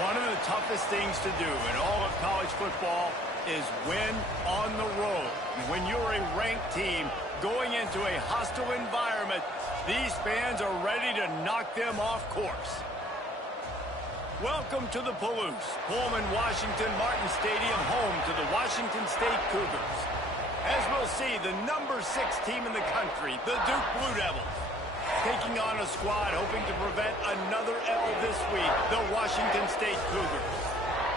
One of the toughest things to do in all of college football is win on the road. When you're a ranked team going into a hostile environment, these fans are ready to knock them off course. Welcome to the Palouse, Pullman, Washington Martin Stadium, home to the Washington State Cougars. As we'll see, the number 6 team in the country, the Duke Blue Devils, taking on a squad hoping to prevent another L this week, the Washington State Cougars.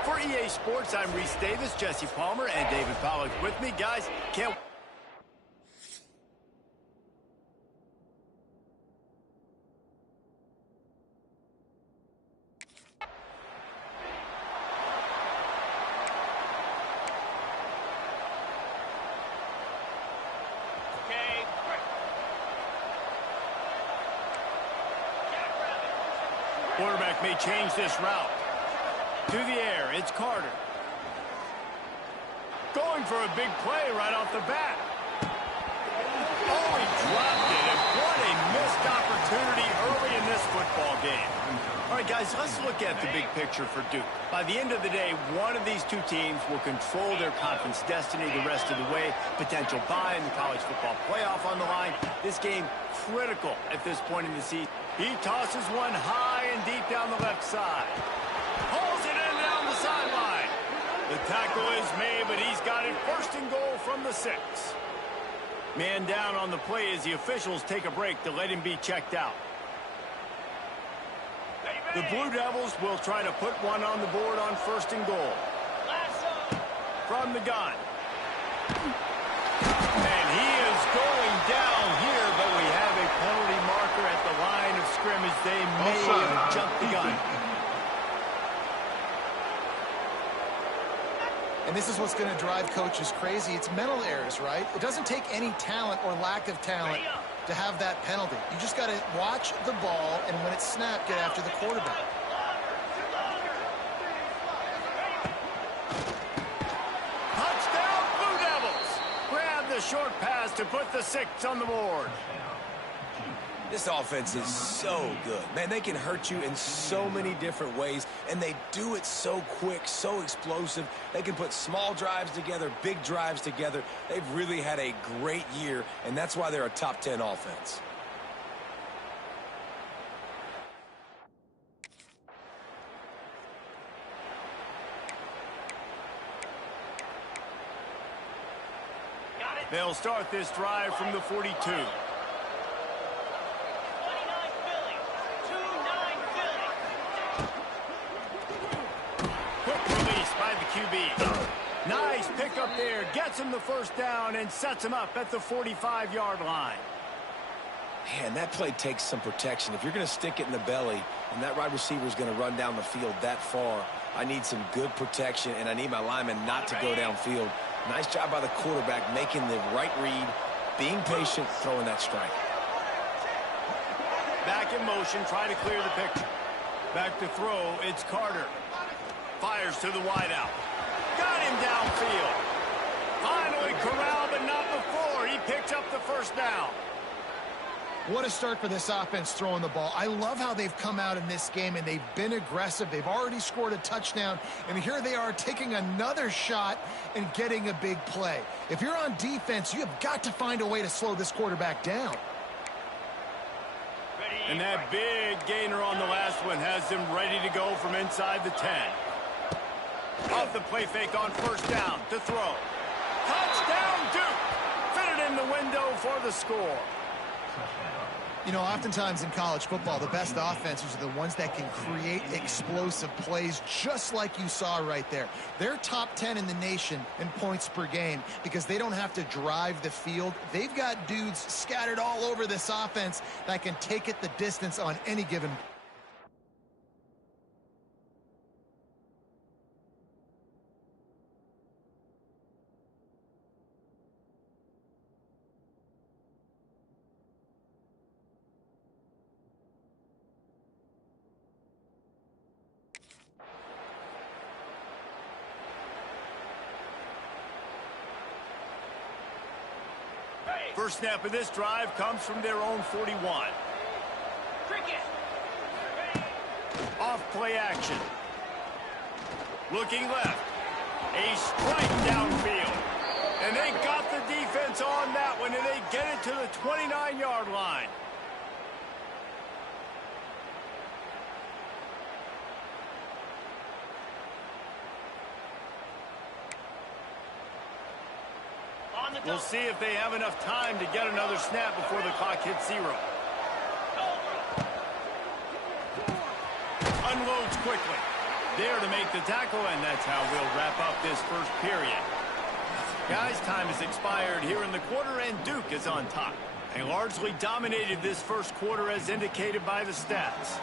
For EA Sports, I'm Reese Davis, Jesse Palmer, and David Pollack with me. Guys, can't... Quarterback may change this route. To the air, it's Carter. Going for a big play right off the bat. Oh, he dropped it, and what a missed opportunity early in this football game. All right, guys, let's look at the big picture for Duke. By the end of the day, one of these two teams will control their conference destiny the rest of the way. Potential bye in the college football playoff on the line. This game critical at this point in the season. He tosses one high and deep down the left side. Pulls it in down the sideline. The tackle is made, but he's got it first and goal from the 6. Man down on the play as the officials take a break to let him be checked out. The Blue Devils will try to put one on the board on first and goal. From the gun. And he is going down here, but we have a penalty marker at the line of scrimmage. They may have jumped the gun. And this is what's going to drive coaches crazy. It's mental errors, right? It doesn't take any talent or lack of talent to have that penalty. You just got to watch the ball, and when it's snapped, get after the quarterback. Touchdown, Blue Devils! Grab the short pass to put the 6 on the board. This offense is so good. Man, they can hurt you in so many different ways, and they do it so quick, so explosive. They can put small drives together, big drives together. They've really had a great year, and that's why they're a top 10 offense. They'll start this drive from the 42. QB. Nice pickup there. Gets him the first down and sets him up at the 45-yard line. Man, that play takes some protection. If you're going to stick it in the belly and that wide receiver is going to run down the field that far, I need some good protection, and I need my lineman not to go downfield. Nice job by the quarterback making the right read, being patient, throwing that strike. Back in motion, try to clear the picture. Back to throw, it's Carter. Fires to the wideout. Got him downfield. Finally corralled, but not before. He picks up the first down. What a start for this offense throwing the ball. I love how they've come out in this game, and they've been aggressive. They've already scored a touchdown, and here they are taking another shot and getting a big play. If you're on defense, you have got to find a way to slow this quarterback down. And that big gainer on the last one has them ready to go from inside the 10. Off the play fake on first down to throw. Touchdown, Duke! Fitted in the window for the score. You know, oftentimes in college football, the best offenses are the ones that can create explosive plays, just like you saw right there. They're top 10 in the nation in points per game because they don't have to drive the field. They've got dudes scattered all over this offense that can take it the distance on any given play. First snap of this drive comes from their own 41. Off play action. Looking left. A strike downfield. And they got the defense on that one, and they get it to the 29-yard line. We'll see if they have enough time to get another snap before the clock hits 0. Unloads quickly. There to make the tackle, and that's how we'll wrap up this first period. Guys, time has expired here in the quarter, and Duke is on top. They largely dominated this first quarter as indicated by the stats.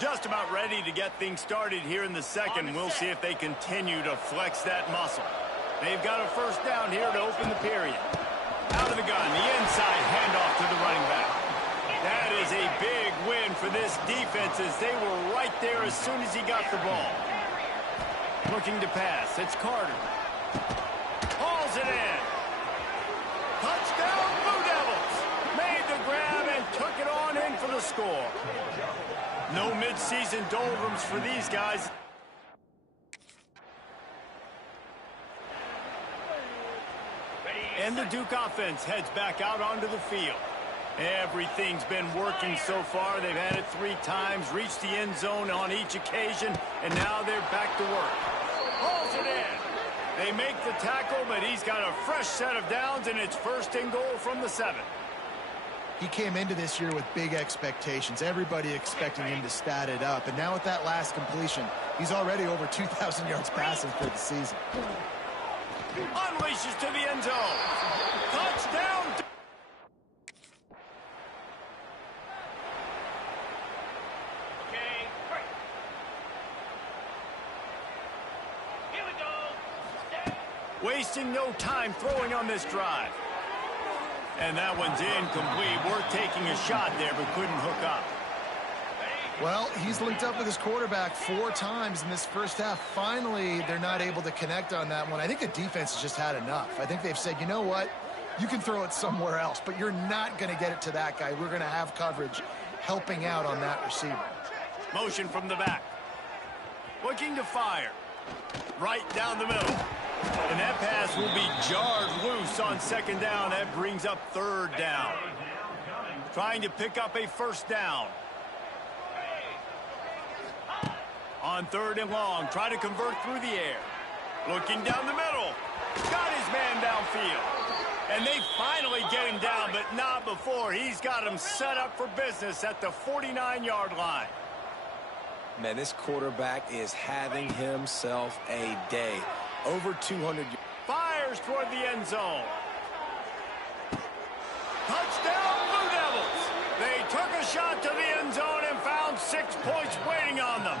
Just about ready to get things started here in the second. We'll see if they continue to flex that muscle. They've got a first down here to open the period. Out of the gun, the inside handoff to the running back. That is a big win for this defense as they were right there as soon as he got the ball. Looking to pass, it's Carter. Hauls it in. Touchdown, Blue Devils. Made the grab and took it on in for the score. No midseason doldrums for these guys. And the Duke offense heads back out onto the field. Everything's been working so far. They've had it 3 times, reached the end zone on each occasion, and now they're back to work. Hauls it in. They make the tackle, but he's got a fresh set of downs, and it's first and goal from the 7. He came into this year with big expectations. Everybody expecting him to stat it up. And now with that last completion, he's already over 2,000 yards passing for the season. Unleashes to the end zone. Touchdown. Here we go. Wasting no time throwing on this drive. And that one's incomplete. Worth taking a shot there, but couldn't hook up. Well, he's linked up with his quarterback 4 times in this first half. Finally, they're not able to connect on that one. I think the defense has just had enough. I think they've said, you know what? You can throw it somewhere else, but you're not going to get it to that guy. We're going to have coverage helping out on that receiver. Motion from the back. Looking to fire. Right down the middle. And that pass will be jarred loose on second down. That brings up third down. Trying to pick up a first down. On third and long, try to convert through the air. Looking down the middle. Got his man downfield. And they finally get him down, but not before. He's got him set up for business at the 49-yard line. Man, this quarterback is having himself a day. Over 200. Fires toward the end zone. Touchdown, Blue Devils. They took a shot to the end zone and found 6 points waiting on them.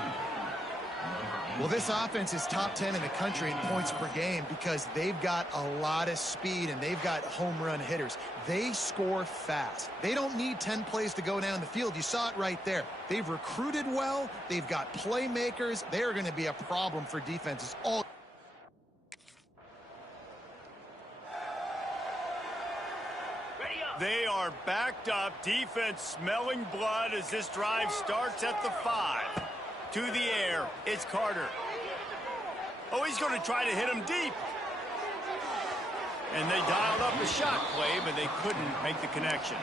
Well, this offense is top 10 in the country in points per game because they've got a lot of speed and they've got home run hitters. They score fast. They don't need 10 plays to go down the field. You saw it right there. They've recruited well. They've got playmakers. They are going to be a problem for defenses all. They are backed up. Defense smelling blood as this drive starts at the 5. To the air, it's Carter. Oh, he's going to try to hit him deep. And they dialed up a shot play, but they couldn't make the connection.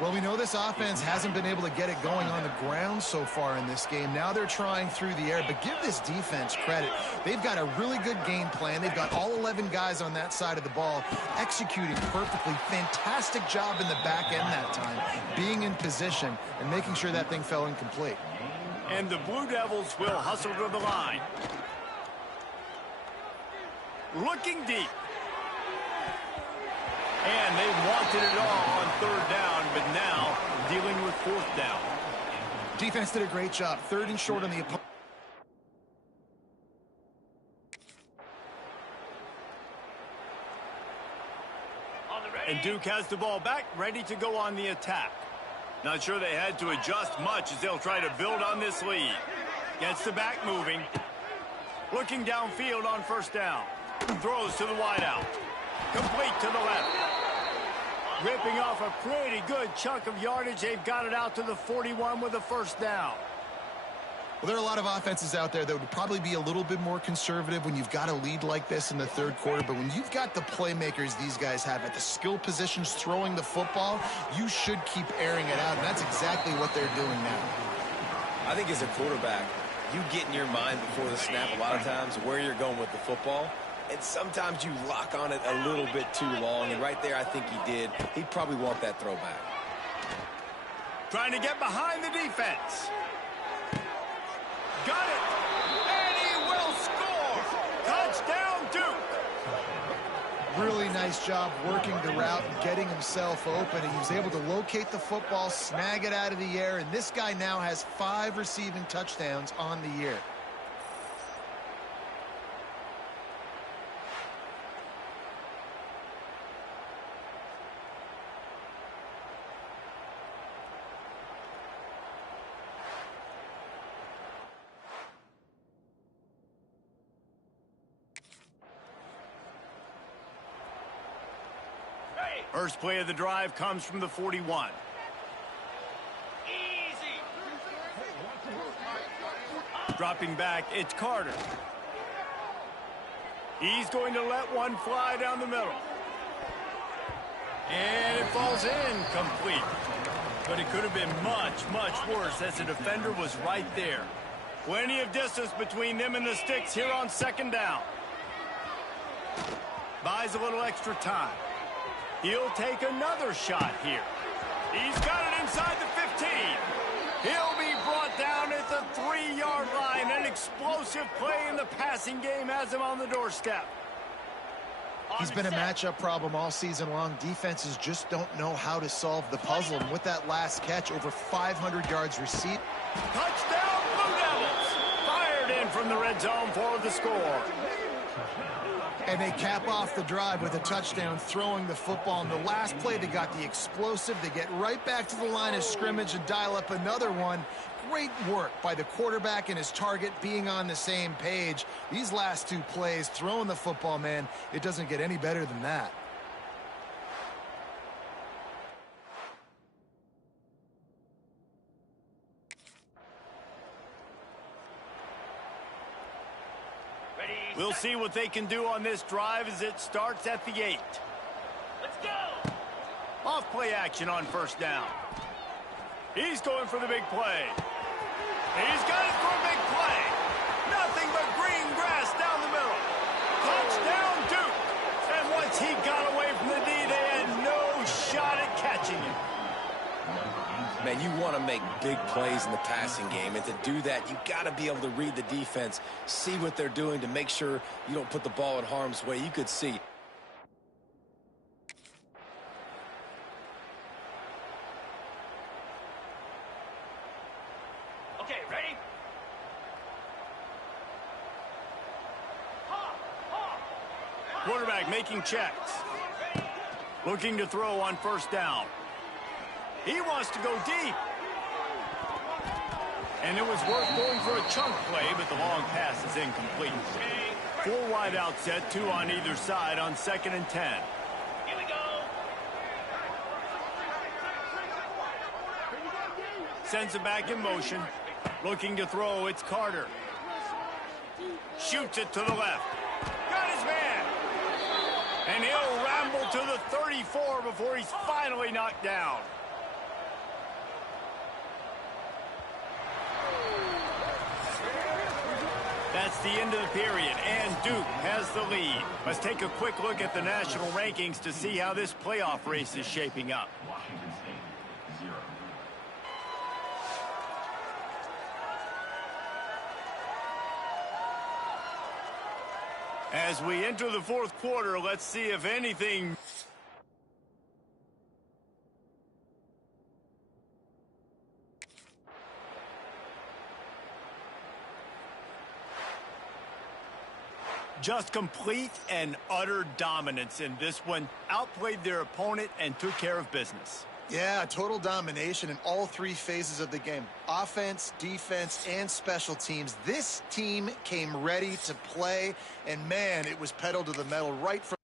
Well, we know this offense hasn't been able to get it going on the ground so far in this game. Now they're trying through the air, but give this defense credit. They've got a really good game plan. They've got all 11 guys on that side of the ball executing perfectly. Fantastic job in the back end that time, being in position and making sure that thing fell incomplete. And the Blue Devils will hustle to the line. Looking deep. And they wanted it all on third down, but now dealing with fourth down. Defense did a great job. Third and short on the opponent. And Duke has the ball back, ready to go on the attack. Not sure they had to adjust much as they'll try to build on this lead. Gets the back moving. Looking downfield on first down. Throws to the wideout. Complete to the left. Ripping off a pretty good chunk of yardage. They've got it out to the 41 with a first down. Well, there are a lot of offenses out there that would probably be a little bit more conservative when you've got a lead like this in the third quarter. But when you've got the playmakers these guys have at the skill positions throwing the football, you should keep airing it out. And that's exactly what they're doing now. I think as a quarterback, you get in your mind before the snap a lot of times where you're going with the football. And sometimes you lock on it a little bit too long. And right there, I think he did. He'd probably want that throwback. Trying to get behind the defense. Got it. And he will score. Touchdown, Duke. Really nice job working the route and getting himself open. And he was able to locate the football, snag it out of the air. And this guy now has 5 receiving touchdowns on the year. First play of the drive comes from the 41. Easy. Dropping back, it's Carter. He's going to let one fly down the middle. And it falls in complete. But it could have been much, much worse as the defender was right there. Plenty of distance between them and the sticks here on second down. Buys a little extra time. He'll take another shot here. He's got it inside the 15. He'll be brought down at the 3-yard line. An explosive play in the passing game has him on the doorstep. He's been a matchup problem all season long. Defenses just don't know how to solve the puzzle. And with that last catch, over 500 yards received. Touchdown, Blue Devils! Fired in from the red zone for the score. And they cap off the drive with a touchdown, throwing the football. In the last play, they got the explosive. They get right back to the line of scrimmage and dial up another one. Great work by the quarterback and his target being on the same page. These last 2 plays, throwing the football, man, it doesn't get any better than that. We'll see what they can do on this drive as it starts at the 8. Let's go! Off play action on first down. He's going for the big play. He's got it for a big play. Nothing but green grass down the middle. Touchdown, Duke. And once he got away from the D, they had no shot at catching him. Man, you want to make big plays in the passing game, and to do that, you got to be able to read the defense, see what they're doing to make sure you don't put the ball in harm's way. You could see. Okay, ready? Quarterback making checks. Looking to throw on first down. He wants to go deep. And it was worth going for a chunk play, but the long pass is incomplete. 4 wide out set, 2 on either side on 2nd and 10. Here we go. Sends it back in motion. Looking to throw, it's Carter. Shoots it to the left. Got his man. And he'll ramble to the 34 before he's finally knocked down. That's the end of the period, and Duke has the lead. Let's take a quick look at the national rankings to see how this playoff race is shaping up. As we enter the 4th quarter, let's see if anything... Just complete and utter dominance in this one. Outplayed their opponent and took care of business. Yeah, total domination in all 3 phases of the game. Offense, defense, and special teams. This team came ready to play, and man, it was pedal to the metal right from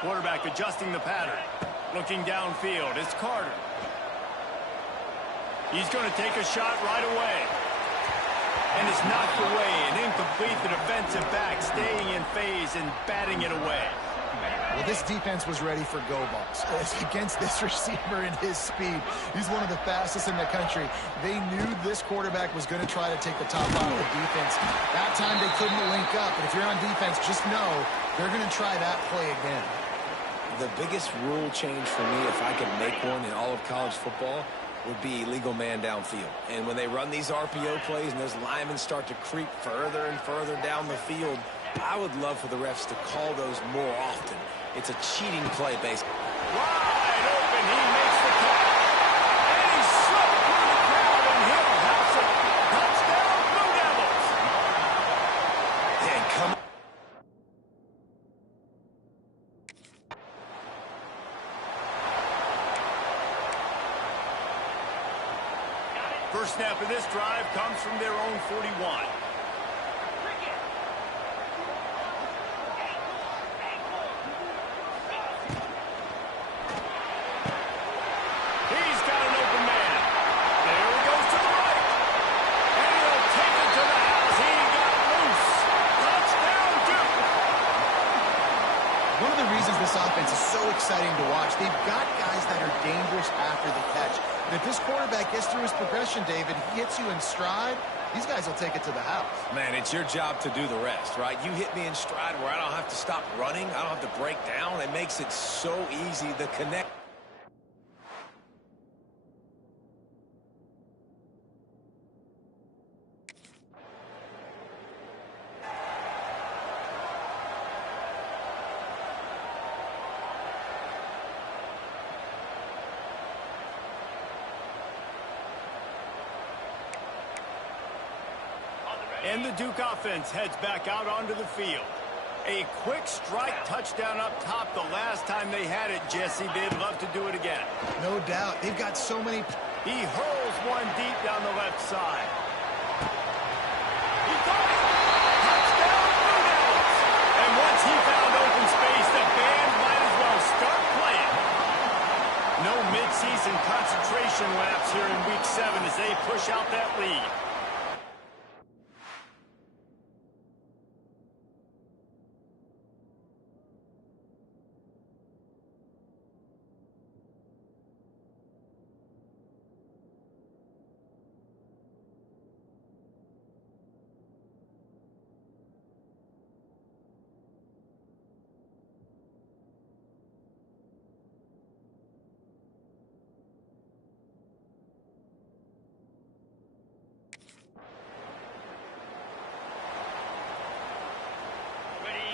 Quarterback adjusting the pattern. Looking downfield, it's Carter. He's going to take a shot right away. And it's knocked away and incomplete. The defensive back staying in phase and batting it away. Well, this defense was ready for go balls. Against this receiver and his speed, he's one of the fastest in the country. They knew this quarterback was going to try to take the top off the defense. That time they couldn't link up, but if you're on defense, just know they're going to try that play again. The biggest rule change for me, if I could make one in all of college football, would be illegal man downfield. And when they run these RPO plays and those linemen start to creep further and further down the field, I would love for the refs to call those more often. It's a cheating play, basically. Wide open, he makes the catch. And he's slipped through the crowd, and he'll house it. Touchdown, Blue Devils. And come on. First snap of this drive comes from their own 41. He's got an open man. There he goes to the right. And he'll take it to the house. He got loose. Touchdown, Duke. One of the reasons this offense is so exciting to watch, they've got guys that are dangerous after the catch. And if this quarterback gets through his progression, David, he hits you in stride, these guys will take it to the house. Man, it's your job to do the rest, right? You hit me in stride where I don't have to stop running. I don't have to break down. It makes it so easy. The connect. And the Duke offense heads back out onto the field. A quick strike touchdown up top the last time they had it, Jesse. They'd love to do it again. No doubt. They've got so many. He hurls one deep down the left side. He got it! Touchdown, Blue Devils! And once he found open space, the band might as well start playing. No midseason concentration laps here in Week 7 as they push out that lead.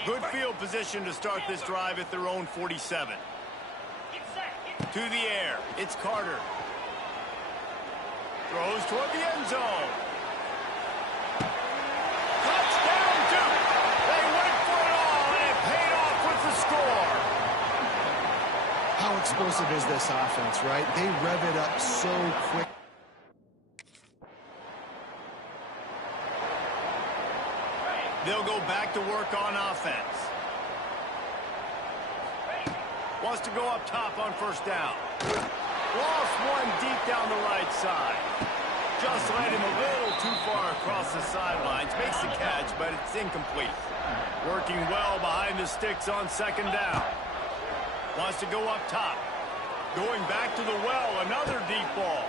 Good field position to start this drive at their own 47. To the air, it's Carter. Throws toward the end zone. Touchdown, Duke! They went for it all, and it paid off with the score. How explosive is this offense, right? They rev it up so quick. They'll go back to work on offense. Wants to go up top on first down. Lost one deep down the right side. Just led him a little too far across the sidelines. Makes the catch, but it's incomplete. Working well behind the sticks on second down. Wants to go up top. Going back to the well, another deep ball.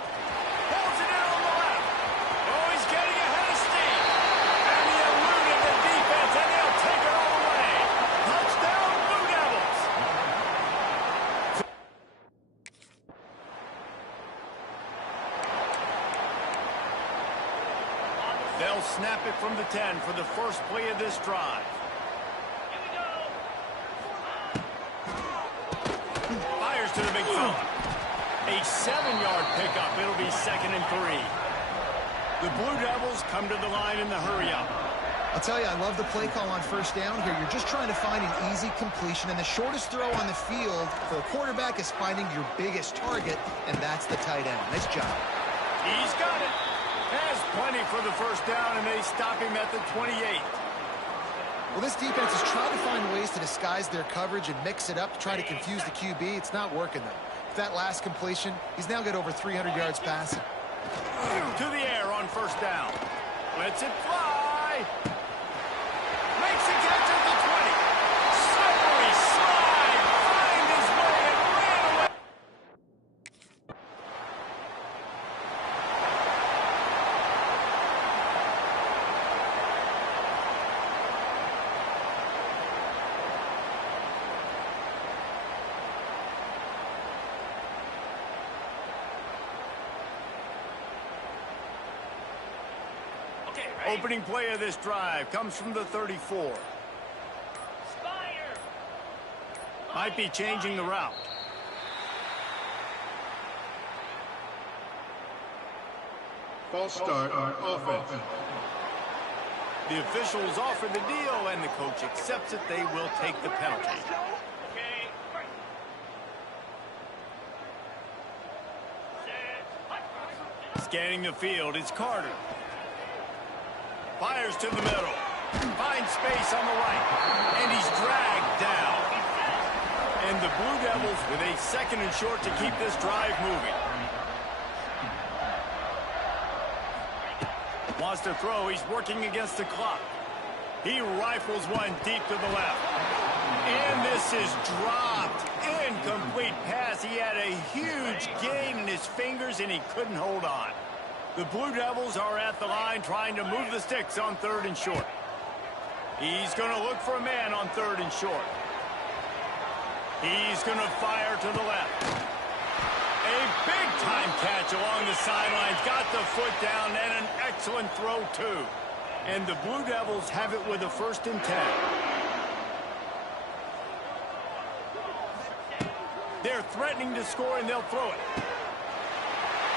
Pulls it in on the left. Oh, he's getting ahead of steam. And he eluded the defense, and they'll take it all away. Touchdown, Blue Devils. They'll snap it from the 10 for the first play of this drive. Fires to the big fella. A 7-yard pickup. It'll be 2nd and 3. The Blue Devils come to the line in the hurry-up. I'll tell you, I love the play call on first down here. You're just trying to find an easy completion, and the shortest throw on the field for a quarterback is finding your biggest target, and that's the tight end. Nice job. He's got it. Has plenty for the first down, and they stop him at the 28. Well, this defense is trying to find ways to disguise their coverage and mix it up to try to confuse the QB. It's not working, though. With that last completion, he's now got over 300 yards passing. To the air on first down. Lets it fly. Makes the catch at the 20. Slippery slide. Find his way and ran away. Opening play of this drive comes from the 34. Might be changing the route. False start on offense. The officials offer the deal, and the coach accepts it. They will take the penalty. Scanning the field, it's Carter. Fires to the middle. Finds space on the right. And he's dragged down. And the Blue Devils with a 2nd and short to keep this drive moving. Wants to throw. He's working against the clock. He rifles one deep to the left. And this is dropped. Incomplete pass. He had a huge gain in his fingers, and he couldn't hold on. The Blue Devils are at the line trying to move the sticks on 3rd and short. He's going to look for a man on 3rd and short. He's going to fire to the left. A big-time catch along the sidelines. Got the foot down and an excellent throw, too. And the Blue Devils have it with a 1st and 10. They're threatening to score, and they'll throw it.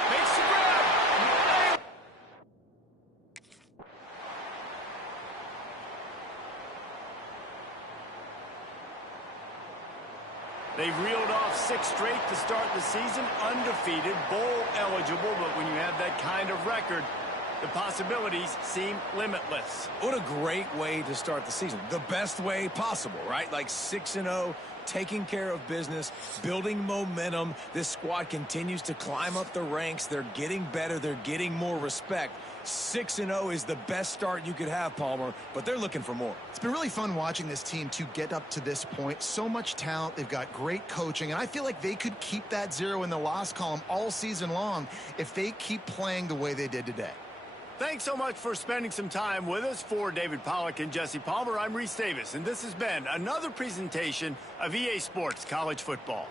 Makes the grab. They've reeled off 6 straight to start the season, undefeated, bowl eligible, but when you have that kind of record, the possibilities seem limitless. What a great way to start the season. The best way possible, right? Like 6-0, taking care of business, building momentum. This squad continues to climb up the ranks. They're getting better. They're getting more respect. 6-0 is the best start you could have, Palmer, but they're looking for more. It's been really fun watching this team to get up to this point. So much talent. They've got great coaching, and I feel like they could keep that 0 in the loss column all season long if they keep playing the way they did today. Thanks so much for spending some time with us. For David Pollack and Jesse Palmer, I'm Reese Davis, and this has been another presentation of EA Sports College Football.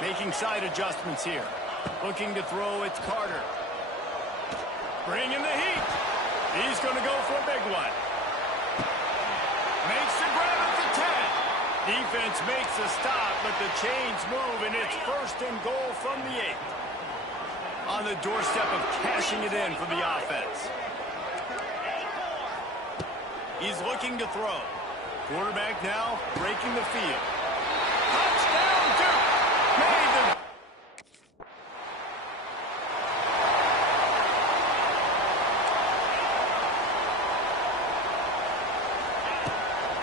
Making side adjustments here. Looking to throw, it's Carter. Bringing the heat. He's going to go for a big one. Makes the grab at the 10. Defense makes a stop, but the chains move, and it's 1st and goal from the 8. On the doorstep of cashing it in for the offense. He's looking to throw. Quarterback now breaking the field. Touchdown, Duke! Made the...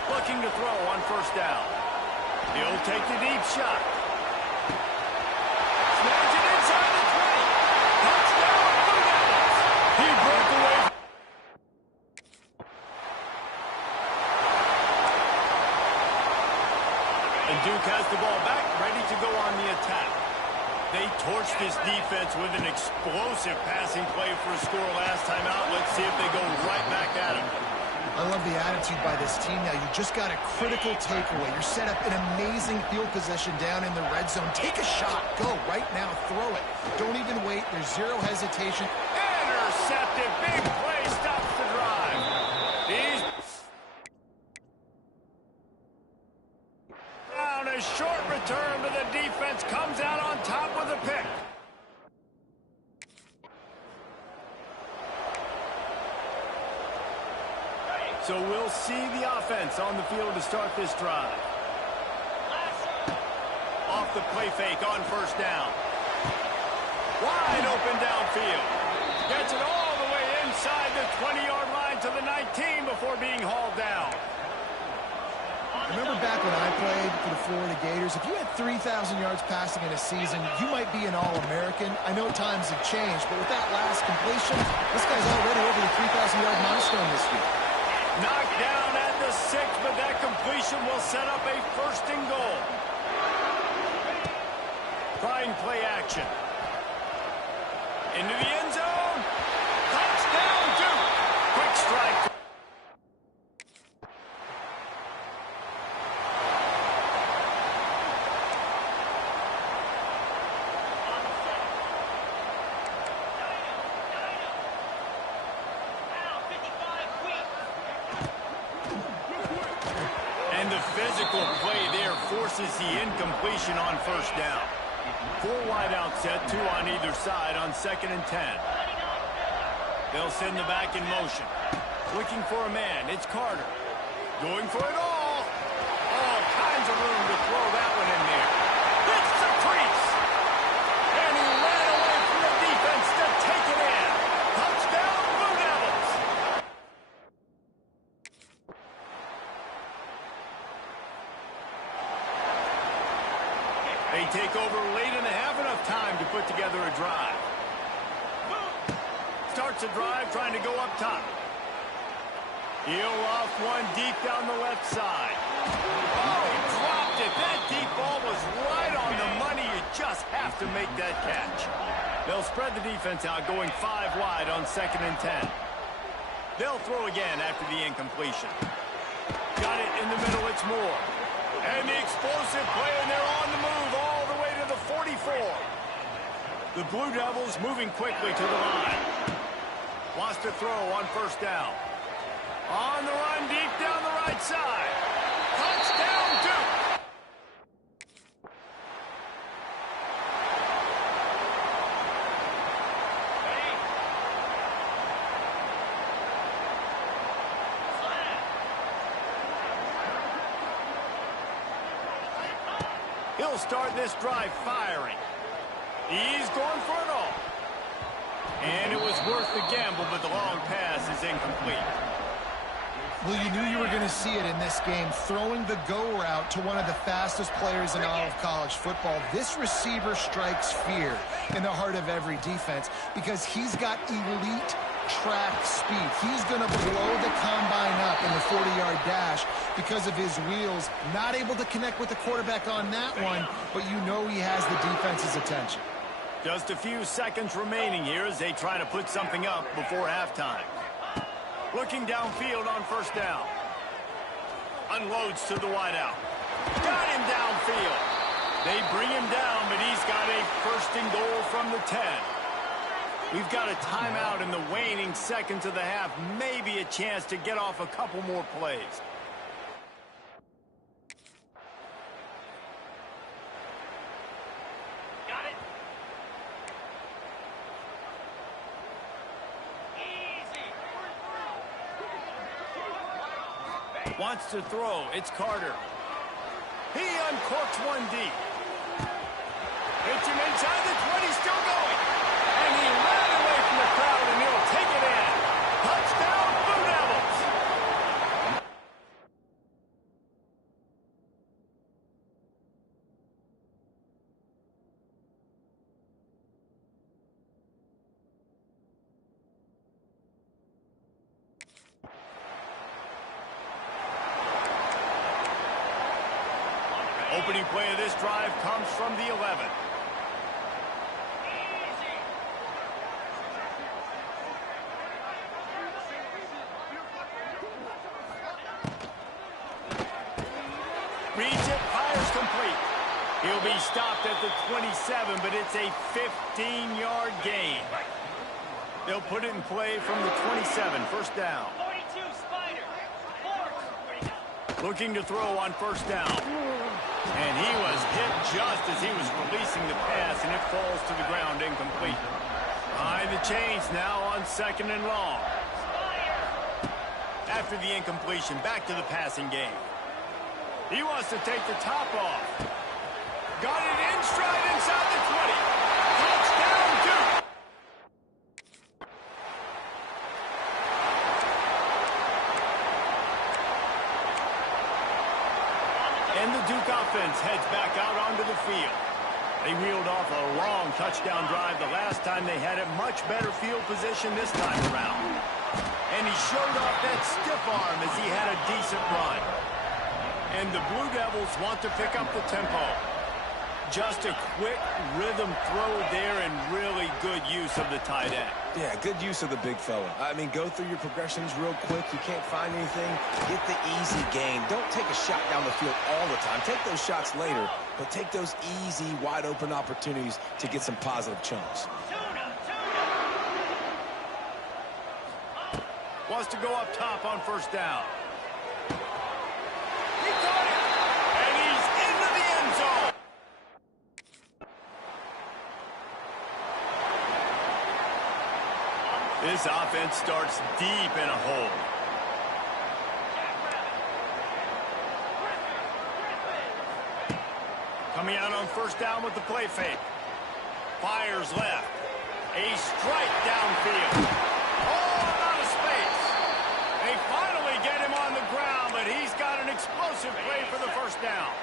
Looking to throw on 1st down. He'll take the deep shot. Snags it inside the 20. Touchdown, Blue Devils. He broke away. And Duke has the ball back, ready to go on the attack. They torched this defense with an explosive passing play for a score last time out. Let's see if they go right back at him. I love the attitude by this team now. You just got a critical takeaway. You're set up in amazing field position down in the red zone. Take a shot. Go right now. Throw it. Don't even wait. There's zero hesitation. Intercepted. Big play. Stops the drive. He's down. A short return, but the defense comes out on top with a pick. So we'll see the offense on the field to start this drive. Off the play fake on first down. Wide open downfield. Gets it all the way inside the 20-yard line to the 19 before being hauled down. Remember back when I played for the Florida Gators, if you had 3,000 yards passing in a season, you might be an All-American. I know times have changed, but with that last completion, this guy's already over the 3,000-yard milestone this year. Knocked down at the 6, but that completion will set up a first and goal. Trying play action. Into the end zone. Touchdown, Duke. Quick strike. And the physical play there forces the incompletion on first down. 4 wide out set, 2 on either side on 2nd and 10. They'll send the back in motion. Looking for a man. It's Carter. Going for it all. All kinds of room to throw that one in there. It's the crease. And he ran away from the defense to take it in. Touchdown, Blue Devils. They take over late and have enough time to put together a drive. Starts a drive trying to go up top. He'll off one deep down the left side. Oh, he dropped it. That deep ball was right on the money. You just have to make that catch. They'll spread the defense out, going 5 wide on 2nd and 10. They'll throw again after the incompletion. Got it in the middle. It's Moore. And the explosive play, and they're on the move all the way to the 44. The Blue Devils moving quickly to the line. Wants to throw on first down. On the run, deep down the right side. Touchdown, Duke! He'll start this drive firing. He's going for it all. And it was worth the gamble, but the long pass is incomplete. Well, you knew you were going to see it in this game, throwing the go route to one of the fastest players in all of college football. This receiver strikes fear in the heart of every defense because he's got elite track speed. He's going to blow the combine up in the 40-yard dash because of his wheels. Not able to connect with the quarterback on that one, but you know he has the defense's attention. Just a few seconds remaining here as they try to put something up before halftime. Looking downfield on first down. Unloads to the wideout. Got him downfield. They bring him down, but he's got a first and goal from the 10. We've got a timeout in the waning seconds of the half. Maybe a chance to get off a couple more plays. Got it. Easy. Wants to throw. It's Carter. He uncorks one deep. Hits him inside the 20, still going. And he ran away from the crowd, and he'll take it in. Touchdown, Blue Devils. Opening play of this drive comes from the 11. Reads it, fires complete. He'll be stopped at the 27, but it's a 15-yard gain. They'll put it in play from the 27, first down. Looking to throw on first down. And he was hit just as he was releasing the pass, and it falls to the ground incomplete. Behind the chains now on second and long. After the incompletion, back to the passing game. He wants to take the top off. Got it in stride inside the 20. Touchdown, Duke. And the Duke offense heads back out onto the field. They reeled off a long touchdown drive the last time they had it. Much better field position this time around. And he showed off that stiff arm as he had a decent run. And the Blue Devils want to pick up the tempo. Just a quick rhythm throw there and really good use of the tight end. Yeah, good use of the big fella. I mean, go through your progressions real quick. You can't find anything. Get the easy gain. Don't take a shot down the field all the time. Take those shots later, but take those easy, wide-open opportunities to get some positive chunks. Wants to go up top on first down. He caught it, and he's into the end zone. This offense starts deep in a hole. Coming out on first down with the play fake. Fires left. A strike downfield. Oh, out of space. They finally get him on the ground, but he's got an explosive play for the first down.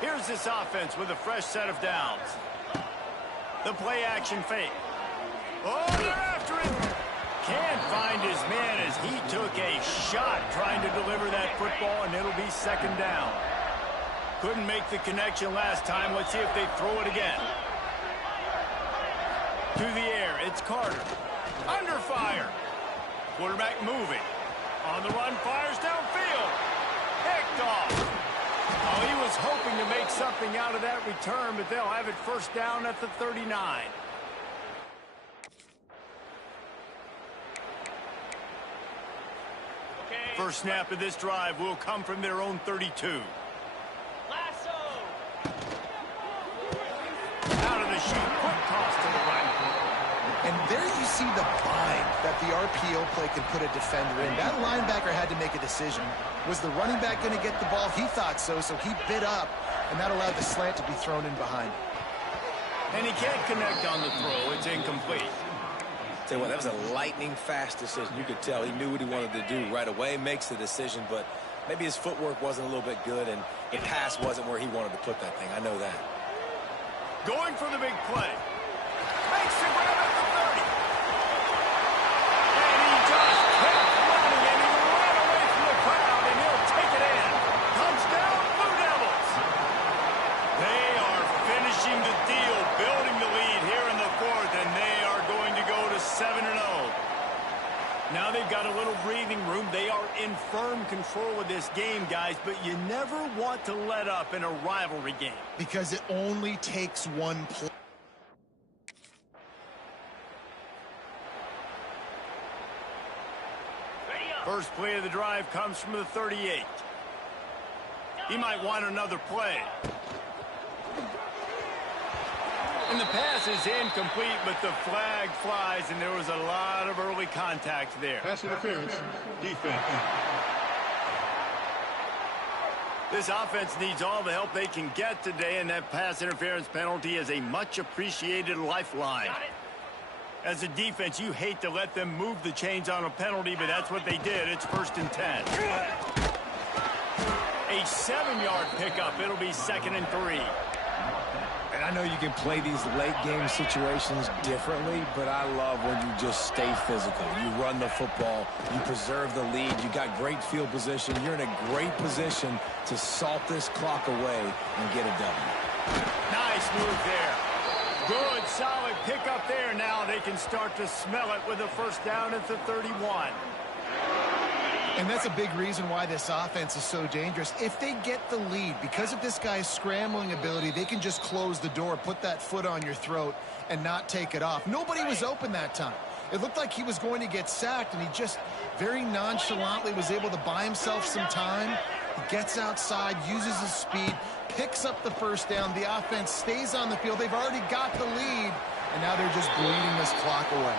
Here's this offense with a fresh set of downs. The play action fake. Oh, they're after him. Can't find his man as he took a shot trying to deliver that football, and it'll be second down. Couldn't make the connection last time. Let's see if they throw it again. To the air, it's Carter. Under fire. Quarterback moving. On the run, fires downfield. Picked off. Oh, he was hoping to make something out of that return, but they'll have it first down at the 39. First snap of this drive will come from their own 32. Out of the chute, quick toss to the right. And there you see the bind that the RPO play can put a defender in. That linebacker had to make a decision. Was the running back going to get the ball? He thought so, so he bit up, and that allowed the slant to be thrown in behind. And he can't connect on the throw. It's incomplete. Tell you what, that was a lightning-fast decision. You could tell he knew what he wanted to do right away, makes the decision, but maybe his footwork wasn't a little bit good, and the pass wasn't where he wanted to put that thing. I know that. Going for the big play. Makes the grab at the 30. And he just kept running, and he ran away from the crowd, and he'll take it in. Touchdown, Blue Devils. They are finishing the deal, building the lead here in the fourth, and they are going to go to 7-0. Now they've got a little breathing room. They are in firm control of this game, guys, but you never want to let up in a rivalry game. Because it only takes one play. First play of the drive comes from the 38. He might want another play. And the pass is incomplete, but the flag flies, and there was a lot of early contact there. Pass interference, defense. This offense needs all the help they can get today, and that pass interference penalty is a much-appreciated lifeline. As a defense, you hate to let them move the chains on a penalty, but that's what they did. It's 1st and 10. A 7-yard pickup. It'll be 2nd and 3. And I know you can play these late game situations differently, but I love when you just stay physical. You run the football, you preserve the lead, you got great field position, you're in a great position to salt this clock away and get a W. Nice move there. Good, solid pickup there. Now they can start to smell it with a first down at the 31. And that's a big reason why this offense is so dangerous. If they get the lead, because of this guy's scrambling ability, they can just close the door, put that foot on your throat, and not take it off. Nobody was open that time. It looked like he was going to get sacked, and he just very nonchalantly was able to buy himself some time. He gets outside, uses his speed, picks up the first down. The offense stays on the field. They've already got the lead, and now they're just bleeding this clock away.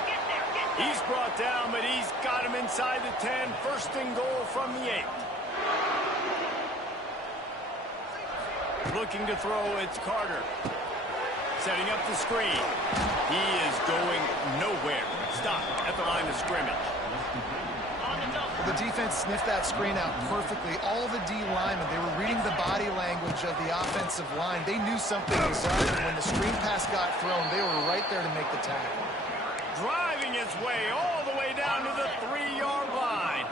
He's brought down, but he's got him inside the 10. First and goal from the 8. Looking to throw, it's Carter. Setting up the screen. He is going nowhere. Stop at the line of scrimmage. Well, the defense sniffed that screen out perfectly. All the D linemen, they were reading the body language of the offensive line. They knew something was up, and when the screen pass got thrown, they were right there to make the tackle. Driving his way all the way down to the 3-yard line.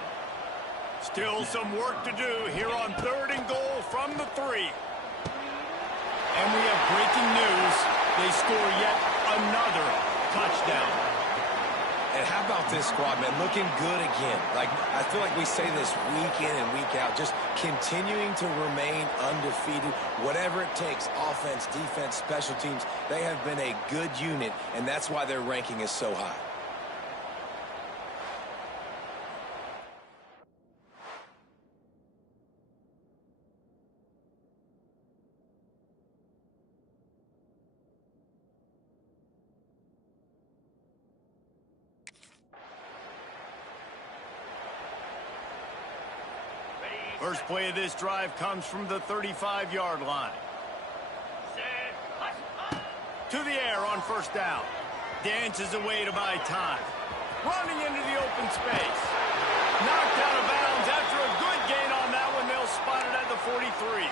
Still some work to do here on 3rd and goal from the 3. And we have breaking news. They score yet another touchdown. And how about this squad, man? Looking good again. Like, I feel like we say this week in and week out, just continuing to remain undefeated. Whatever it takes, offense, defense, special teams, they have been a good unit, and that's why their ranking is so high. First play of this drive comes from the 35-yard line. To the air on first down. Dances away to buy time. Running into the open space. Knocked out of bounds after a good gain on that one. They'll spot it at the 43.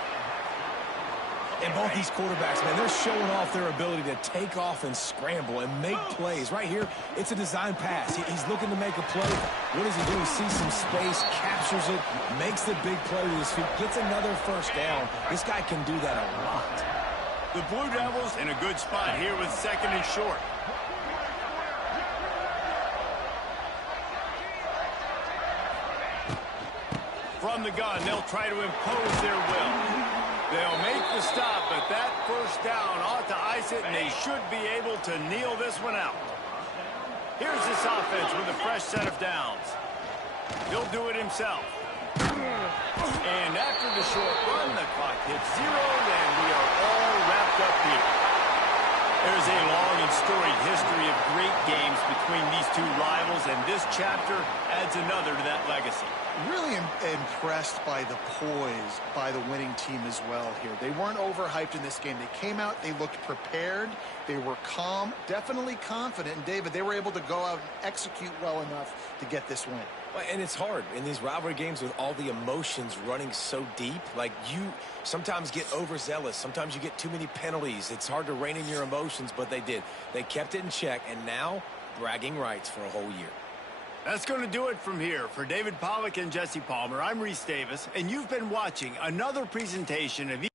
And both these quarterbacks, man, they're showing off their ability to take off and scramble and make plays. Right here, it's a design pass. He's looking to make a play. What does he do? He sees some space, captures it, makes the big play with his feet, gets another first down. This guy can do that a lot. The Blue Devils in a good spot here with 2nd and short. From the gun, they'll try to impose their will. They'll make the stop, but that first down ought to ice it, and they should be able to kneel this one out. Here's this offense with a fresh set of downs. He'll do it himself. And after the short run, the clock hits 0, and we are all wrapped up here. There's a long and storied history of great games between these two rivals, and this chapter adds another to that legacy. Really impressed by the poise by the winning team as well here. They weren't overhyped in this game. They came out, they looked prepared, they were calm, definitely confident. And David, they were able to go out and execute well enough to get this win. And it's hard in these rivalry games with all the emotions running so deep. Like, you sometimes get overzealous. Sometimes you get too many penalties. It's hard to rein in your emotions, but they did. They kept it in check, and now bragging rights for a whole year. That's going to do it from here. For David Pollack and Jesse Palmer, I'm Reese Davis, and you've been watching another presentation of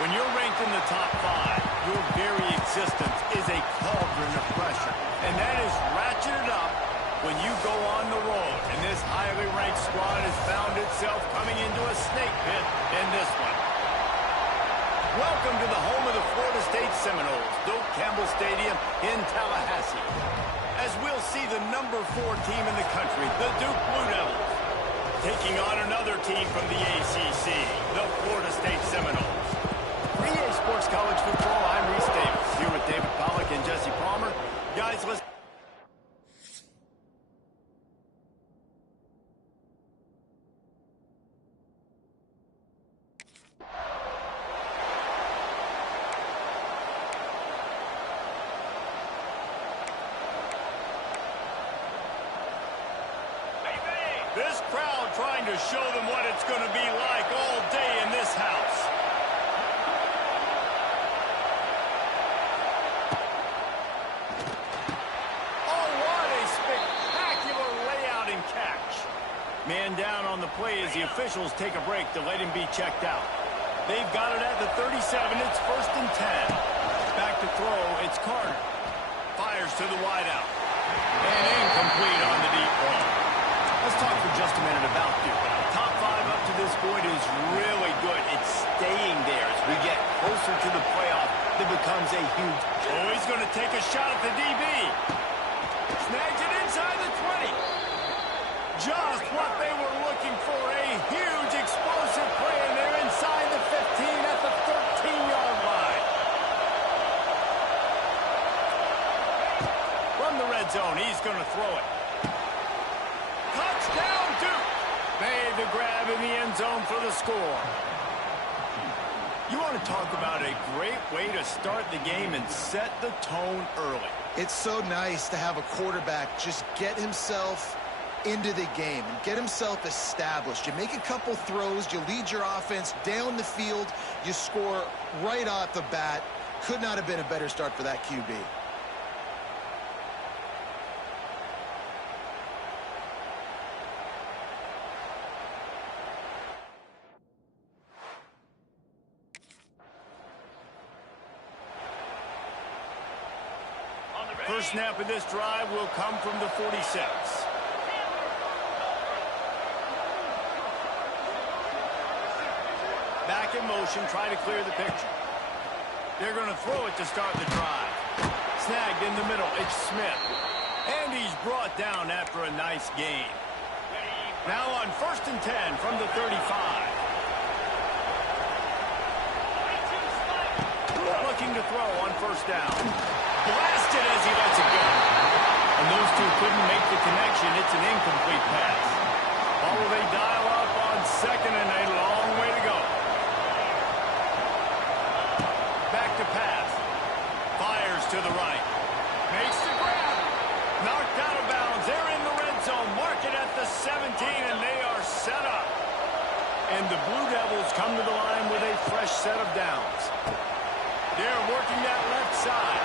When you're ranked in the top 5, your very existence is a cauldron of pressure. And that is ratcheted up when you go on the road. And this highly ranked squad has found itself coming into a snake pit in this one. Welcome to the home of the Florida State Seminoles, Doak Campbell Stadium in Tallahassee. As we'll see the number 4 team in the country, the Duke Blue Devils, taking on another team from the ACC, the Florida State Seminoles. For EA Sports College Football, I'm Reese Davis, here with David Pollack and Jesse Palmer. Guys, let's... This crowd trying to show them what it's going to be like all day in this house. Oh, what a spectacular layout and catch. Man down on the play as the officials take a break to let him be checked out. They've got it at the 37. It's 1st and 10. Back to throw. It's Carter. Fires to the wideout. And incomplete on the deep ball. Let's talk for just a minute about Duke. Top 5 up to this point is really good. It's staying there as we get closer to the playoff. It becomes a huge... Oh, he's going to take a shot at the DB. Snags it inside the 20. Just what they were looking for. A huge explosive play, and they're inside the 15 at the 13-yard line. From the red zone, he's going to throw it. Touchdown, Duke! Made the grab in the end zone for the score. You want to talk about a great way to start the game and set the tone early. It's so nice to have a quarterback just get himself into the game and get himself established. You make a couple throws, you lead your offense down the field, you score right off the bat. Could not have been a better start for that QB. First snap of this drive will come from the 46. Back in motion, try to clear the picture. They're going to throw it to start the drive. Snagged in the middle, it's Smith. And he's brought down after a nice gain. Now on 1st and 10 from the 35. Looking to throw on 1st down. Blasted as he lets it go. And those two couldn't make the connection. It's an incomplete pass. Oh, they dial up on 2nd and a long way to go. Back to pass. Fires to the right. Makes the grab. Knocked out of bounds. They're in the red zone. Mark it at the 17, and they are set up. And the Blue Devils come to the line with a fresh set of downs. They're working that left side.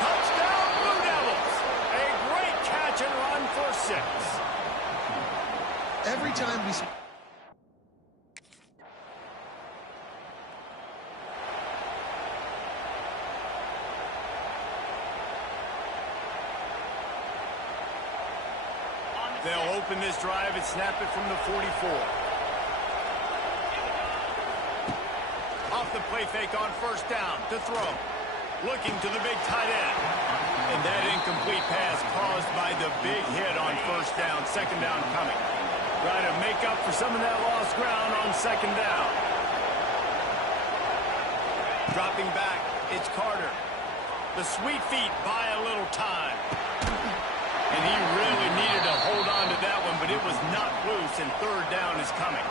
Touchdown, Blue Devils. A great catch and run for 6. Every time we... They'll open this drive and snap it from the 44. Off the play fake on 1st down to throw. Looking to the big tight end. And that incomplete pass caused by the big hit on 1st down. 2nd down coming. Try to make up for some of that lost ground on 2nd down. Dropping back, it's Carter. The sweet feet buy a little time. And he really needed to hold on to that one, but it was not loose, and 3rd down is coming.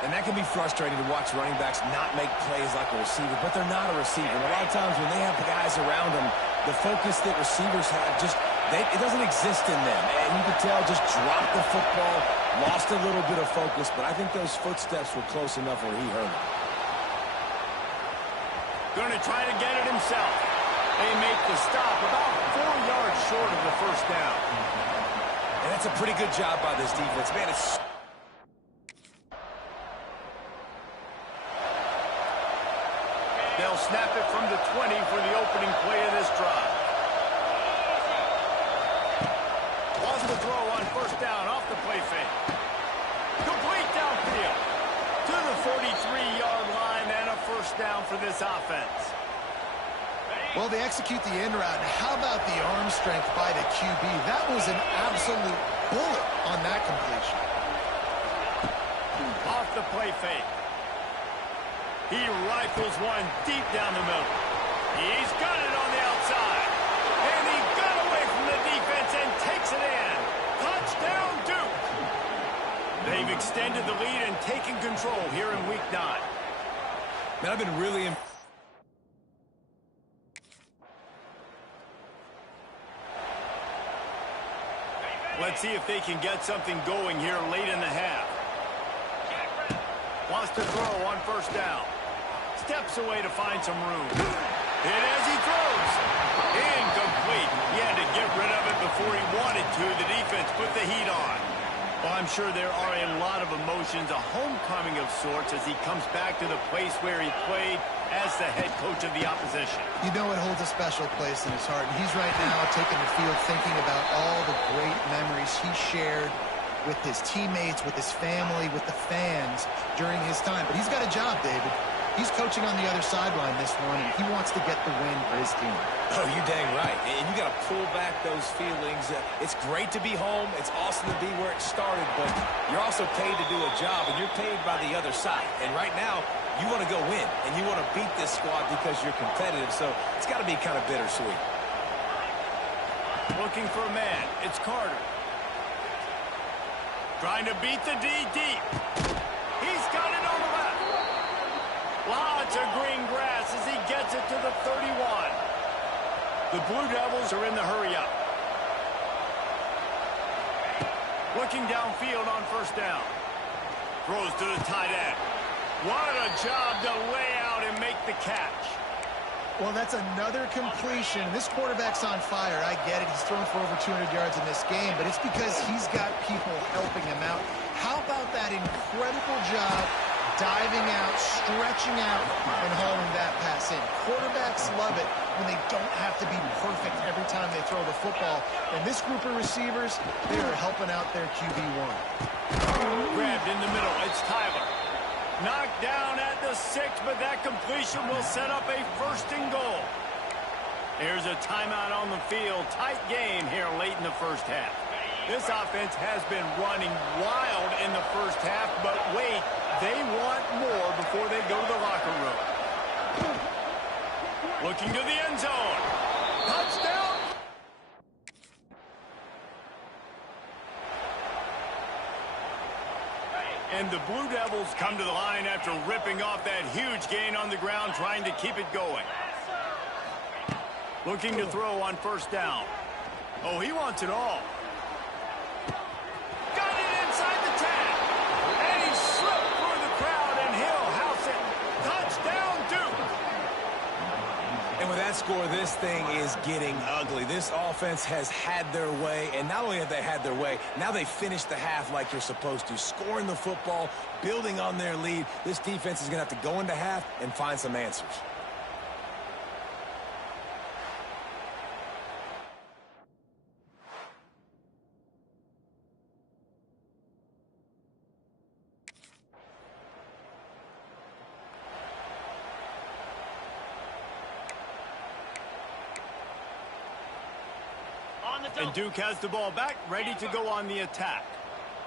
And that can be frustrating to watch running backs not make plays like a receiver, but they're not a receiver. And a lot of times when they have the guys around them, the focus that receivers have it doesn't exist in them. And you can tell just dropped the football, lost a little bit of focus, but I think those footsteps were close enough where he heard them. Going to try to get it himself. They make the stop about 4 yards short of the 1st down. And that's a pretty good job by this defense. Man, it's... They'll snap it from the 20 for the opening play of this drive. Lost the throw on first down off the play fake. Complete downfield to the 43-yard line, and a first down for this offense. Well, they execute the end route. How about the arm strength by the QB? That was an absolute bullet on that completion. Off the play fake. He rifles one deep down the middle. He's got it on the outside. And he got away from the defense and takes it in. Touchdown, Duke. They've extended the lead and taken control here in Week 9. Man, I've been really Let's see if they can get something going here late in the half. Wants to throw on first down. Steps away to find some room. And as he throws, incomplete. He had to get rid of it before he wanted to. The defense put the heat on. Well, I'm sure there are a lot of emotions, a homecoming of sorts as he comes back to the place where he played as the head coach of the opposition. You know it holds a special place in his heart, and he's right now taking the field thinking about all the great memories he shared with his teammates, with his family, with the fans during his time. But he's got a job, David. He's coaching on the other sideline this one, and he wants to get the win for his team. Oh, you dang right. And you got to pull back those feelings. It's great to be home. It's awesome to be where it started, but you're also paid to do a job, and you're paid by the other side. And right now, you want to go win, and you want to beat this squad because you're competitive, so it's got to be kind of bittersweet. Looking for a man. It's Carter. Trying to beat the D deep. He's got it on the left. Lots of green grass as he gets it to the 31. The Blue Devils are in the hurry-up. Looking downfield on first down. Throws to the tight end. What a job to lay out and make the catch. Well, that's another completion. This quarterback's on fire. I get it. He's thrown for over 200 yards in this game, but it's because he's got people helping him out. How about that incredible job diving out, stretching out, and hauling that pass in? Quarterbacks love it when they don't have to be perfect every time they throw the football. And this group of receivers, they are helping out their QB1. Grabbed in the middle. It's Tyler. Knocked down at the 6, but that completion will set up a first and goal. There's a timeout on the field. Tight game here late in the first half. This offense has been running wild in the first half, but wait, they want more before they go to the locker room. Looking to the end zone. Touchdown! And the Blue Devils come to the line after ripping off that huge gain on the ground, trying to keep it going. Looking to throw on first down. Oh, he wants it all. Got it inside the 10. And he slipped through the crowd, and he'll house it. Touchdown, Duke. And with that score, this thing is getting ugly. This offense has had their way, and not only have they had their way, now they finished the half like you're supposed to, scoring the football, building on their lead. This defense is going to have to go into half and find some answers. And Duke has the ball back, ready to go on the attack.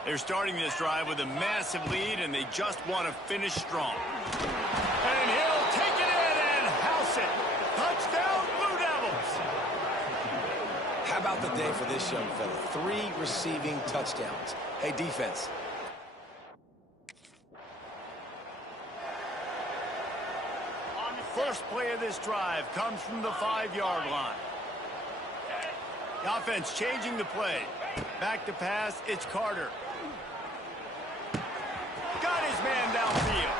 They're starting this drive with a massive lead, and they just want to finish strong. And he'll take it in and house it. Touchdown, Blue Devils. How about the day for this young fella? 3 receiving touchdowns. Hey, defense. First play of this drive comes from the 5-yard line. The offense changing the play. Back to pass, it's Carter. Got his man downfield.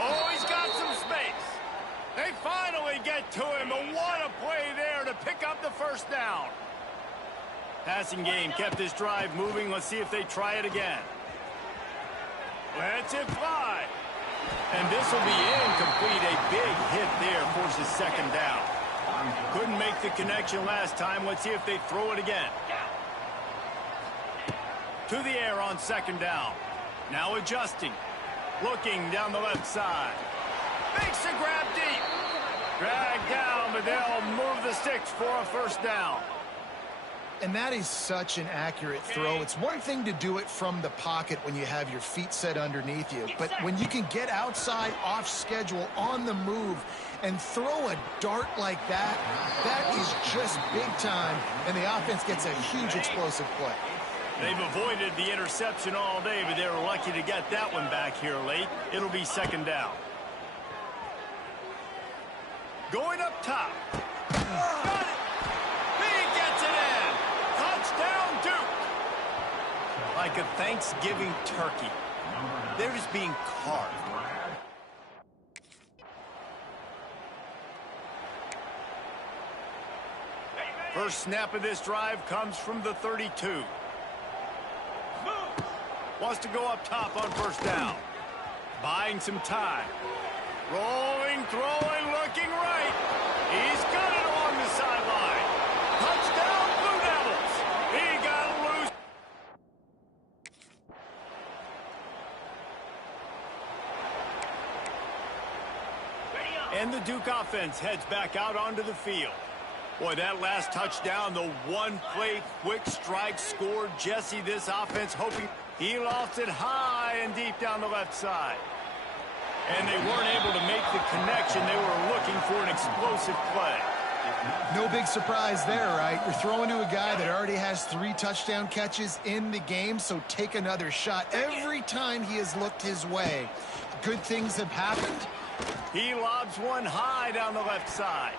Oh, he's got some space. They finally get to him, but what a play there to pick up the first down. Passing game kept this drive moving. Let's see if they try it again. Let's it fly. And this will be incomplete. A big hit there forces second down. Couldn't make the connection last time. Let's see if they throw it again. To the air on second down. Now adjusting. Looking down the left side. Makes a grab deep. Drag down, but they'll move the sticks for a first down. And that is such an accurate throw. It's one thing to do it from the pocket when you have your feet set underneath you, but when you can get outside, off schedule, on the move, and throw a dart like that, that is just big time, and the offense gets a huge explosive play. They've avoided the interception all day, but they were lucky to get that one back here late. It'll be second down. Going up top. Got it. He gets it in. Touchdown, Duke. Like a Thanksgiving turkey. They're just being carved. First snap of this drive comes from the 32. Wants to go up top on first down. Buying some time. Rolling, throwing, looking right. He's got it along the sideline. Touchdown, Blue Devils. He got loose. And the Duke offense heads back out onto the field. Boy, that last touchdown, the one-play quick strike scored Jesse. This offense hoping he lost it high and deep down the left side. And they weren't able to make the connection. They were looking for an explosive play. No big surprise there, right? You're throwing to a guy that already has 3 touchdown catches in the game, so take another shot. Every time he has looked his way, good things have happened. He lobs one high down the left side.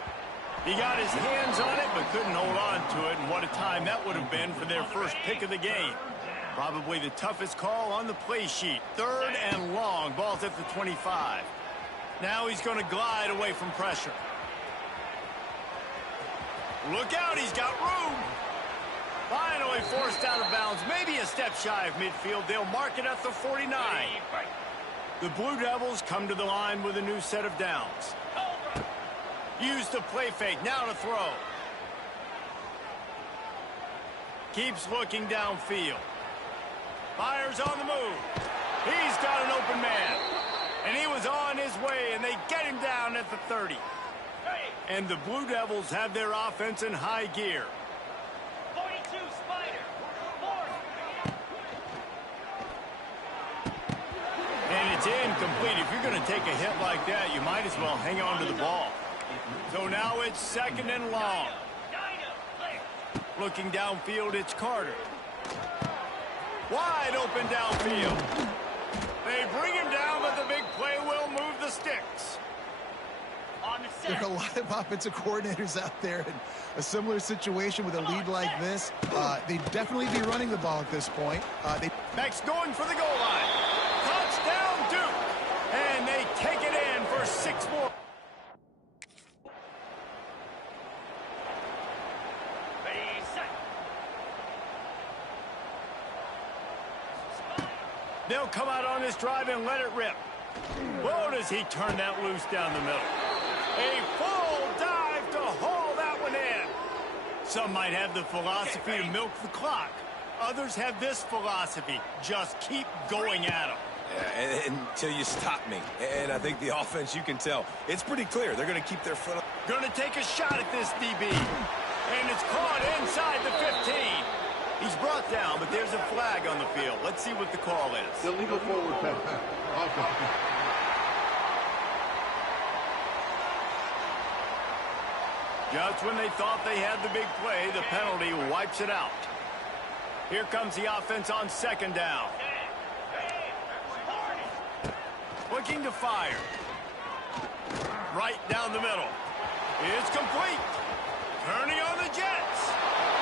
He got his hands on it, but couldn't hold on to it, and what a time that would have been for their first pick of the game. Probably the toughest call on the play sheet. 3rd and long. Ball's at the 25. Now he's going to glide away from pressure. Look out, he's got room. Finally forced out of bounds. Maybe a step shy of midfield. They'll mark it at the 49. The Blue Devils come to the line with a new set of downs. Use the play fake. Now to throw. Keeps looking downfield. Fires on the move. He's got an open man. And he was on his way, and they get him down at the 30. And the Blue Devils have their offense in high gear. 42, Spider. 40. And it's incomplete. If you're going to take a hit like that, you might as well hang on to the ball. So now it's 2nd and long. Looking downfield, it's Carter. Wide open downfield. They bring him down, but the big play will move the sticks. There are a lot of offensive coordinators out there in a similar situation with a lead like this. They'd definitely be running the ball at this point. Max going for the goal line. Touchdown, Duke. And they take it in for 6 more. They'll come out on this drive and let it rip. Whoa, does he turn that loose down the middle. A full dive to haul that one in. Some might have the philosophy to milk the clock. Others have this philosophy. Just keep going at them. Yeah, until you stop me. And I think the offense, you can tell, it's pretty clear. They're going to keep their foot on. Going to take a shot at this DB. And it's caught inside the 15. He's brought down, but there's a flag on the field. Let's see what the call is. Illegal forward pass. Offense. Just when they thought they had the big play, the penalty wipes it out. Here comes the offense on 2nd down. Looking to fire. Right down the middle. It's complete. Turning on the Jets.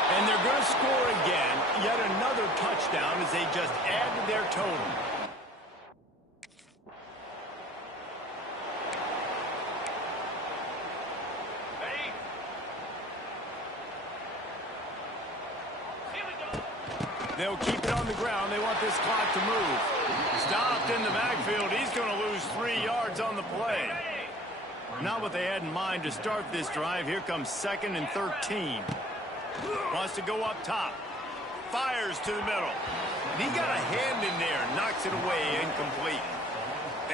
And they're going to score again. Yet another touchdown as they just add to their total. They'll keep it on the ground. They want this clock to move. Stopped in the backfield. He's going to lose 3 yards on the play. Not what they had in mind to start this drive. Here comes 2nd and 13. Wants to go up top. Fires to the middle. And he got a hand in there. Knocks it away. Incomplete.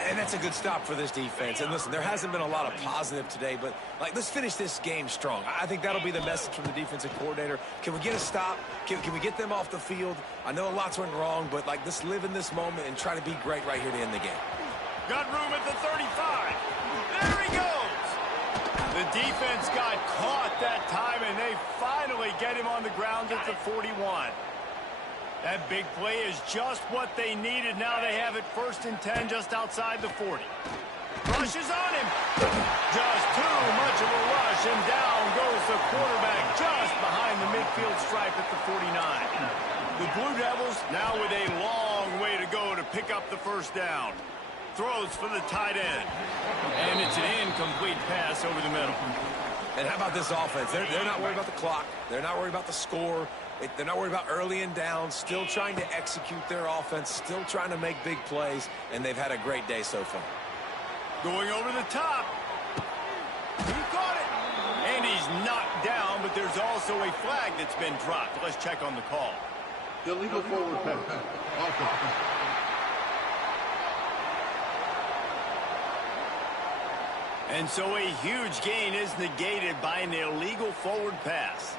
And that's a good stop for this defense. And listen, there hasn't been a lot of positive today, but let's finish this game strong. I think that'll be the message from the defensive coordinator. Can we get a stop? Can we get them off the field? I know a lot's went wrong, but let's live in this moment and try to be great right here to end the game. Got room at the 35. There he goes. The defense got caught that time, and they finally get him on the ground at the 41. That big play is just what they needed. Now they have it 1st and 10 just outside the 40. Rushes on him. Just too much of a rush, and down goes the quarterback just behind the midfield stripe at the 49. The Blue Devils now with a long way to go to pick up the 1st down. Throws for the tight end. And it's an incomplete pass over the middle. And how about this offense? They're not worried about the clock. They're not worried about the score. They're not worried about early and down. Still trying to execute their offense. Still trying to make big plays. And they've had a great day so far. Going over the top. He caught it. And he's knocked down, but there's also a flag that's been dropped. Let's check on the call. Illegal forward pass. Offense. And so a huge gain is negated by an illegal forward pass.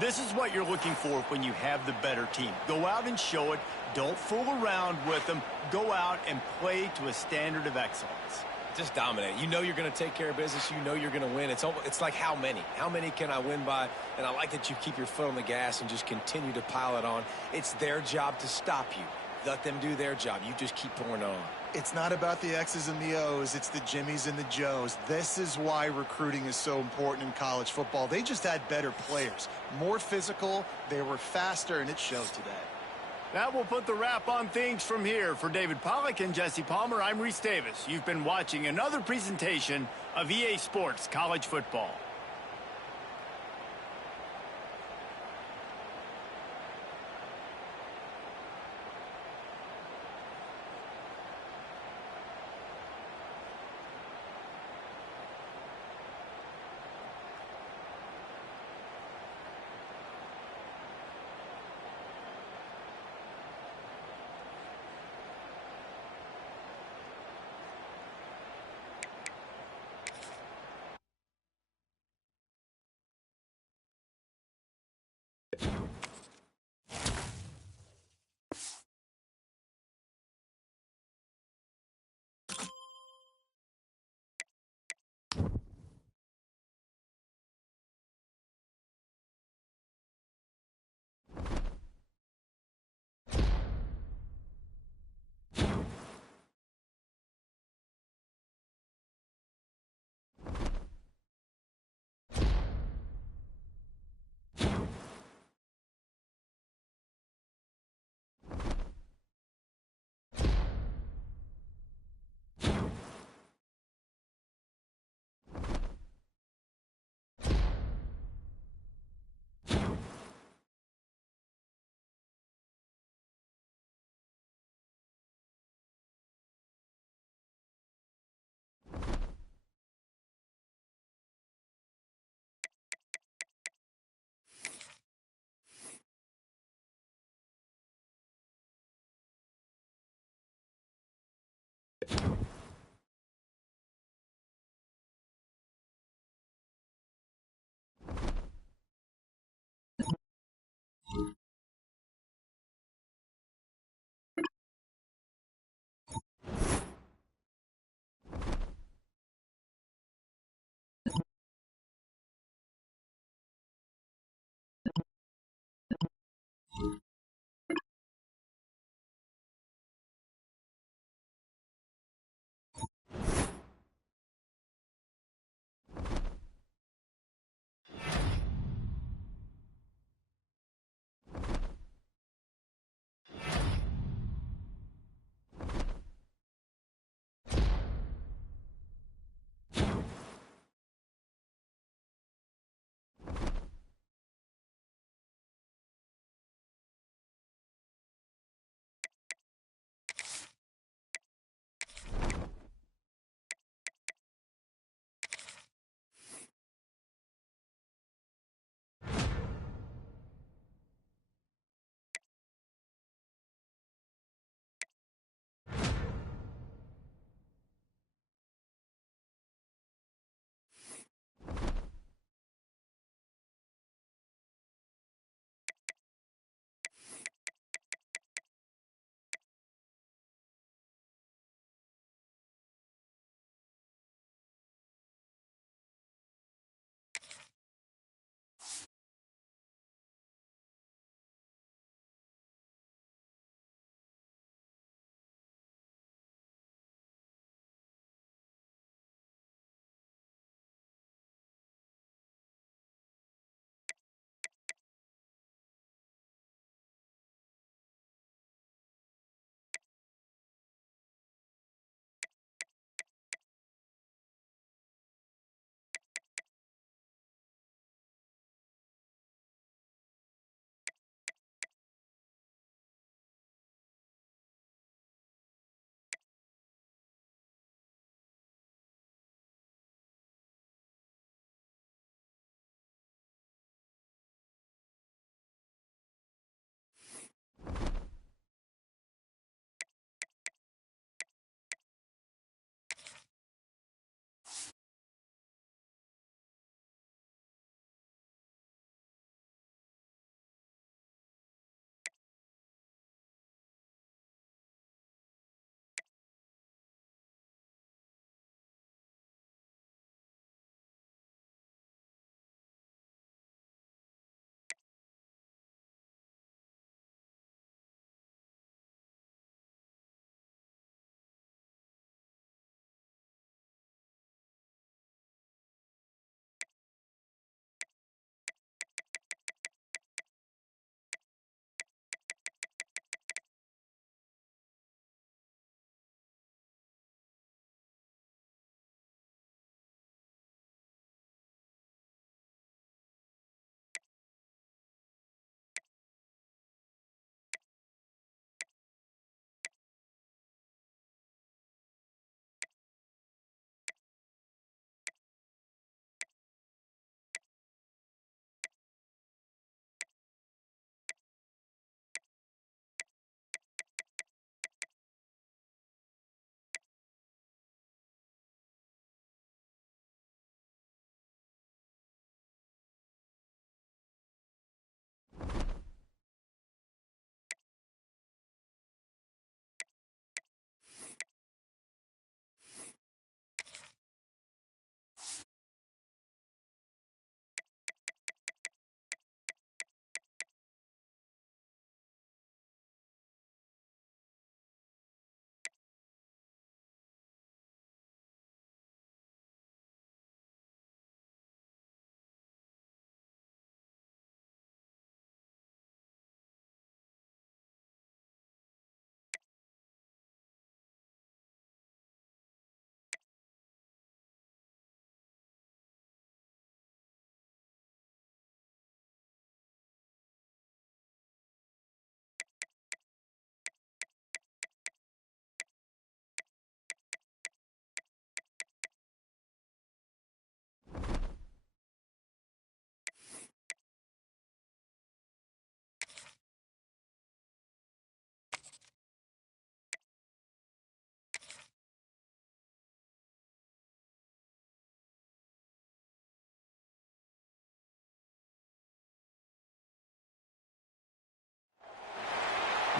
This is what you're looking for when you have the better team. Go out and show it. Don't fool around with them. Go out and play to a standard of excellence. Just dominate. You know you're going to take care of business. You know you're going to win. It's like how many? How many can I win by? And I like that you keep your foot on the gas and just continue to pile it on. It's their job to stop you. Let them do their job. You just keep pouring on. It's not about the X's and the O's. It's the Jimmies and the Joes. This is why recruiting is so important in college football. They just had better players, more physical. They were faster, and it showed today. That will put the wrap on things from here. For David Pollack and Jesse Palmer, I'm Reese Davis. You've been watching another presentation of EA Sports College Football.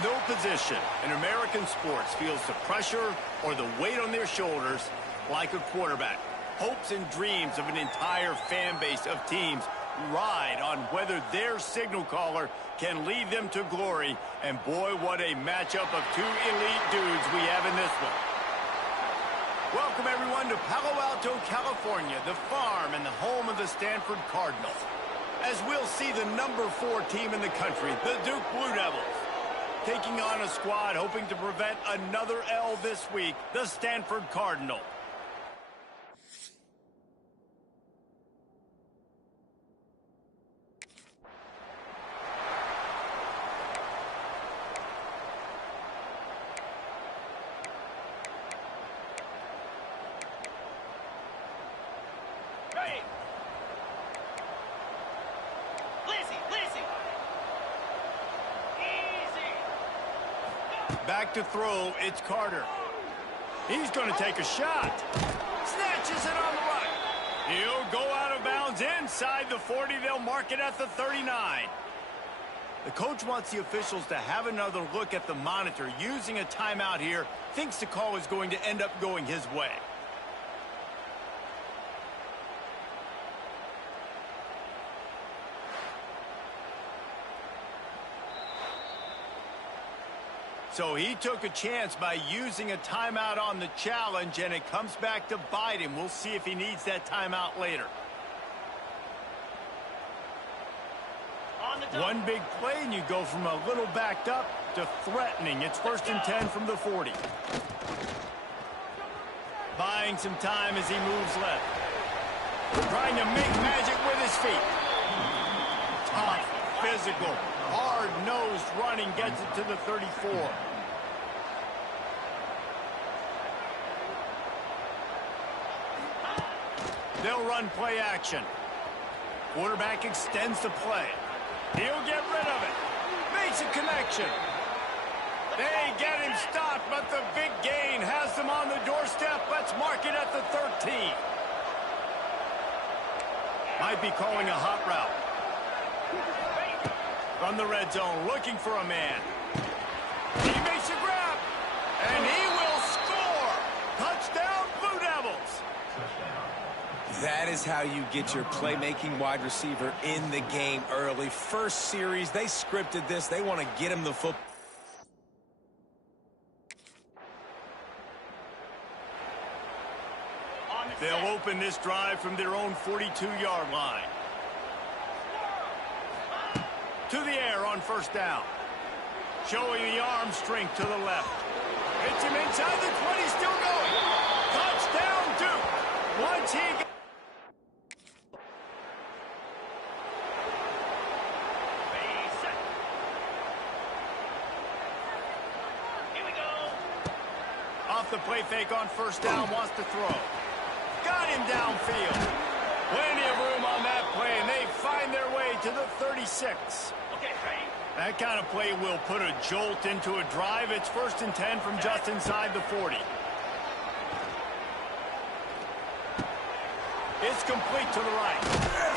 No position in American sports feels the pressure or the weight on their shoulders like a quarterback. Hopes and dreams of an entire fan base of teams ride on whether their signal caller can lead them to glory. And boy, what a matchup of two elite dudes we have in this one. Welcome, everyone, to Palo Alto, California, the farm and the home of the Stanford Cardinals. As we'll see the number 4 team in the country, the Duke Blue Devils, taking on a squad hoping to prevent another L this week, the Stanford Cardinal. Back to throw, it's Carter. He's going to take a shot. Snatches it on the right. He'll go out of bounds inside the 40. They'll mark it at the 39. The coach wants the officials to have another look at the monitor. Using a timeout here, thinks the call is going to end up going his way. So he took a chance by using a timeout on the challenge, and it comes back to bite him. We'll see if he needs that timeout later. One big play, and you go from a little backed up to threatening. It's 1st and 10 from the 40. Buying some time as he moves left. Trying to make magic with his feet. Tough, physical, hard-nosed running gets it to the 34. They'll run play action. Quarterback extends the play. He'll get rid of it. Makes a connection. They get him stopped, but the big gain has them on the doorstep. Let's mark it at the 13. Might be calling a hot route. From the red zone, looking for a man. He makes a grab, and he will score. Touchdown, Blue Devils. That is how you get your playmaking wide receiver in the game early. First series, they scripted this. They want to get him the football. They'll open this drive from their own 42-yard line. To the air on 1st down. Showing the arm strength to the left. Hits him inside the 20, still going. Touchdown, Duke. Once he gets... Here we go. Off the play fake on 1st down, wants to throw. Got him downfield. Plenty of room on that play, and they find their way to the 36. Okay, ready. That kind of play will put a jolt into a drive. It's 1st and 10 from just inside the 40. It's complete to the right.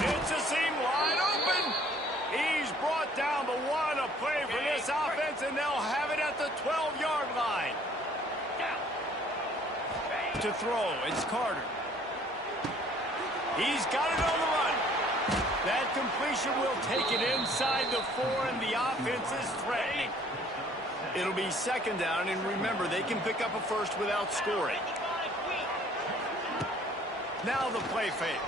It's a seam wide open. He's brought down, but what a play for this offense, and they'll have it at the 12-yard line. To throw, it's Carter. He's got it on the run. That completion will take it inside the 4, and the offense is threatening. It'll be 2nd down, and remember, they can pick up a first without scoring. Now the play fake.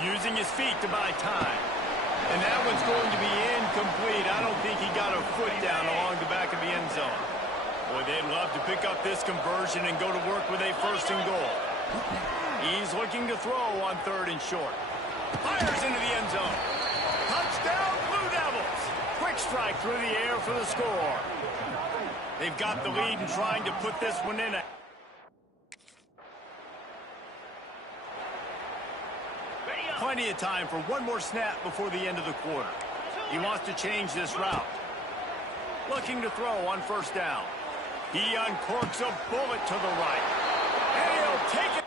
Using his feet to buy time. And that one's going to be incomplete. I don't think he got a foot down along the back of the end zone. Boy, they'd love to pick up this conversion and go to work with a 1st and goal. He's looking to throw on 3rd and short. Fires into the end zone. Touchdown, Blue Devils. Quick strike through the air for the score. They've got the lead and trying to put this one in. Plenty of time for one more snap before the end of the quarter. He wants to change this route. Looking to throw on 1st down. He uncorks a bullet to the right. And he'll take it.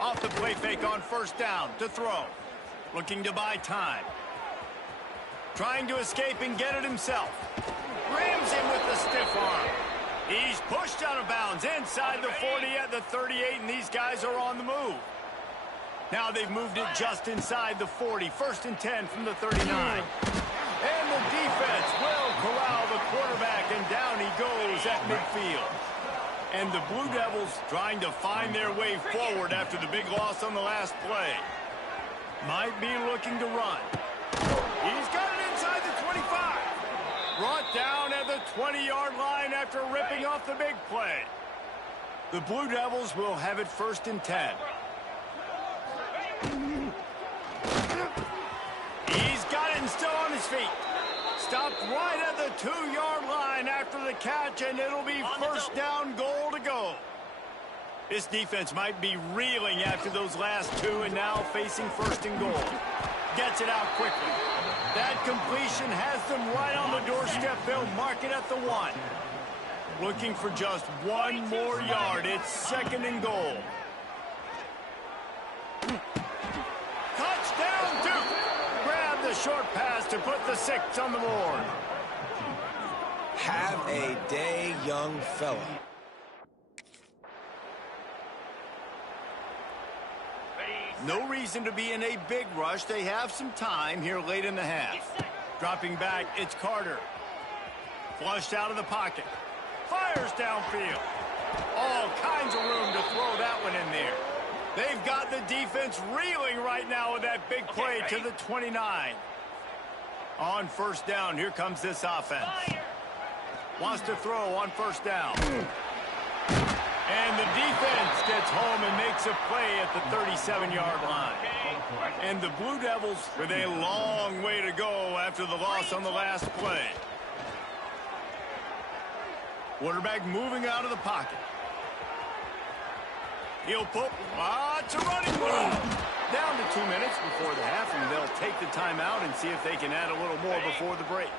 Off the play fake on first down to throw. Looking to buy time. Trying to escape and get it himself. Rams him with the stiff arm. He's pushed out of bounds inside the 40 at the 38, and these guys are on the move. Now they've moved it just inside the 40. 1st and 10 from the 39. And the defense will corral the quarterback, and down he goes at midfield. And the Blue Devils trying to find their way forward after the big loss on the last play. Might be looking to run. He's got it inside the 25. Brought down at the 20-yard line after ripping off the big play. The Blue Devils will have it 1st and 10. He's got it and still on his feet. Stopped right at the 2-yard line after the catch, and it'll be 1st down, goal to go. This defense might be reeling after those last two, and now facing 1st and goal. Gets it out quickly. That completion has them right on the doorstep. They'll mark it at the 1. Looking for just one more yard. It's 2nd and goal. Touchdown, Duke! Grab the short pass to put the 6 on the board. Have a day, young fella. No reason to be in a big rush. They have some time here late in the half. Dropping back, it's Carter. Flushed out of the pocket. Fires downfield. All kinds of room to throw that one in there. They've got the defense reeling right now with that big play to the 29. On 1st down, here comes this offense. Wants to throw on 1st down. And the defense gets home and makes a play at the 37-yard line. And the Blue Devils with a long way to go after the loss on the last play. Quarterback moving out of the pocket. He'll put lots of running room. Down to 2 minutes before the half, and they'll take the timeout and see if they can add a little more before the break.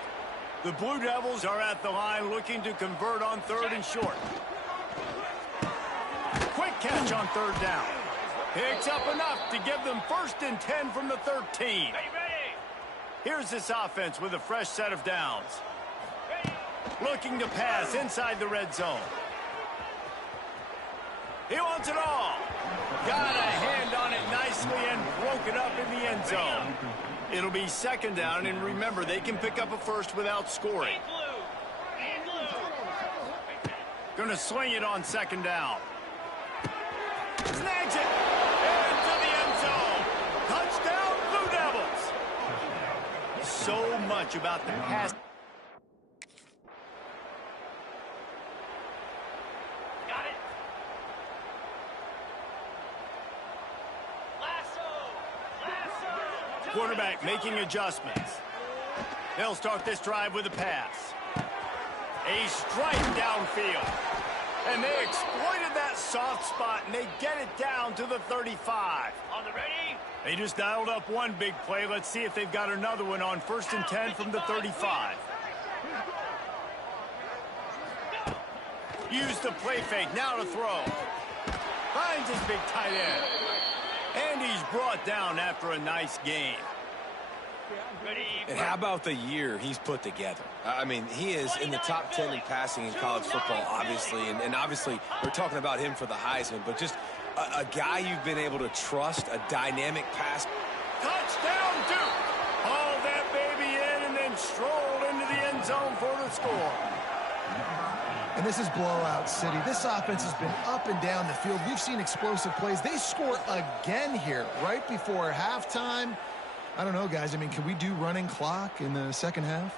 The Blue Devils are at the line looking to convert on 3rd and short. Quick catch on 3rd down. Picks up enough to give them 1st and 10 from the 13. Here's this offense with a fresh set of downs. Looking to pass inside the red zone. He wants it all. Got a hand on it nicely and broke it up in the end zone. It'll be 2nd down, and remember, they can pick up a 1st without scoring. Gonna swing it on 2nd down. Snags it into the end zone. Touchdown, Blue Devils. So much about the pass. Got it. Lasso. Quarterback making adjustments. They'll start this drive with a pass. A strike downfield. And they exploited that soft spot, and they get it down to the 35. On the ready. They just dialed up one big play. Let's see if they've got another one on 1st and 10 from the 35. Use the play fake, now to throw. Finds his big tight end. And he's brought down after a nice game. And how about the year he's put together? I mean, he is in the top 10 in passing in college football, obviously. And obviously, we're talking about him for the Heisman. But just a guy you've been able to trust, a dynamic pass. Touchdown, Duke! Hauled that baby in and then strolled into the end zone for the score. And this is blowout city. This offense has been up and down the field. We've seen explosive plays. They score again here right before halftime. I don't know, guys. I mean, can we do running clock in the 2nd half?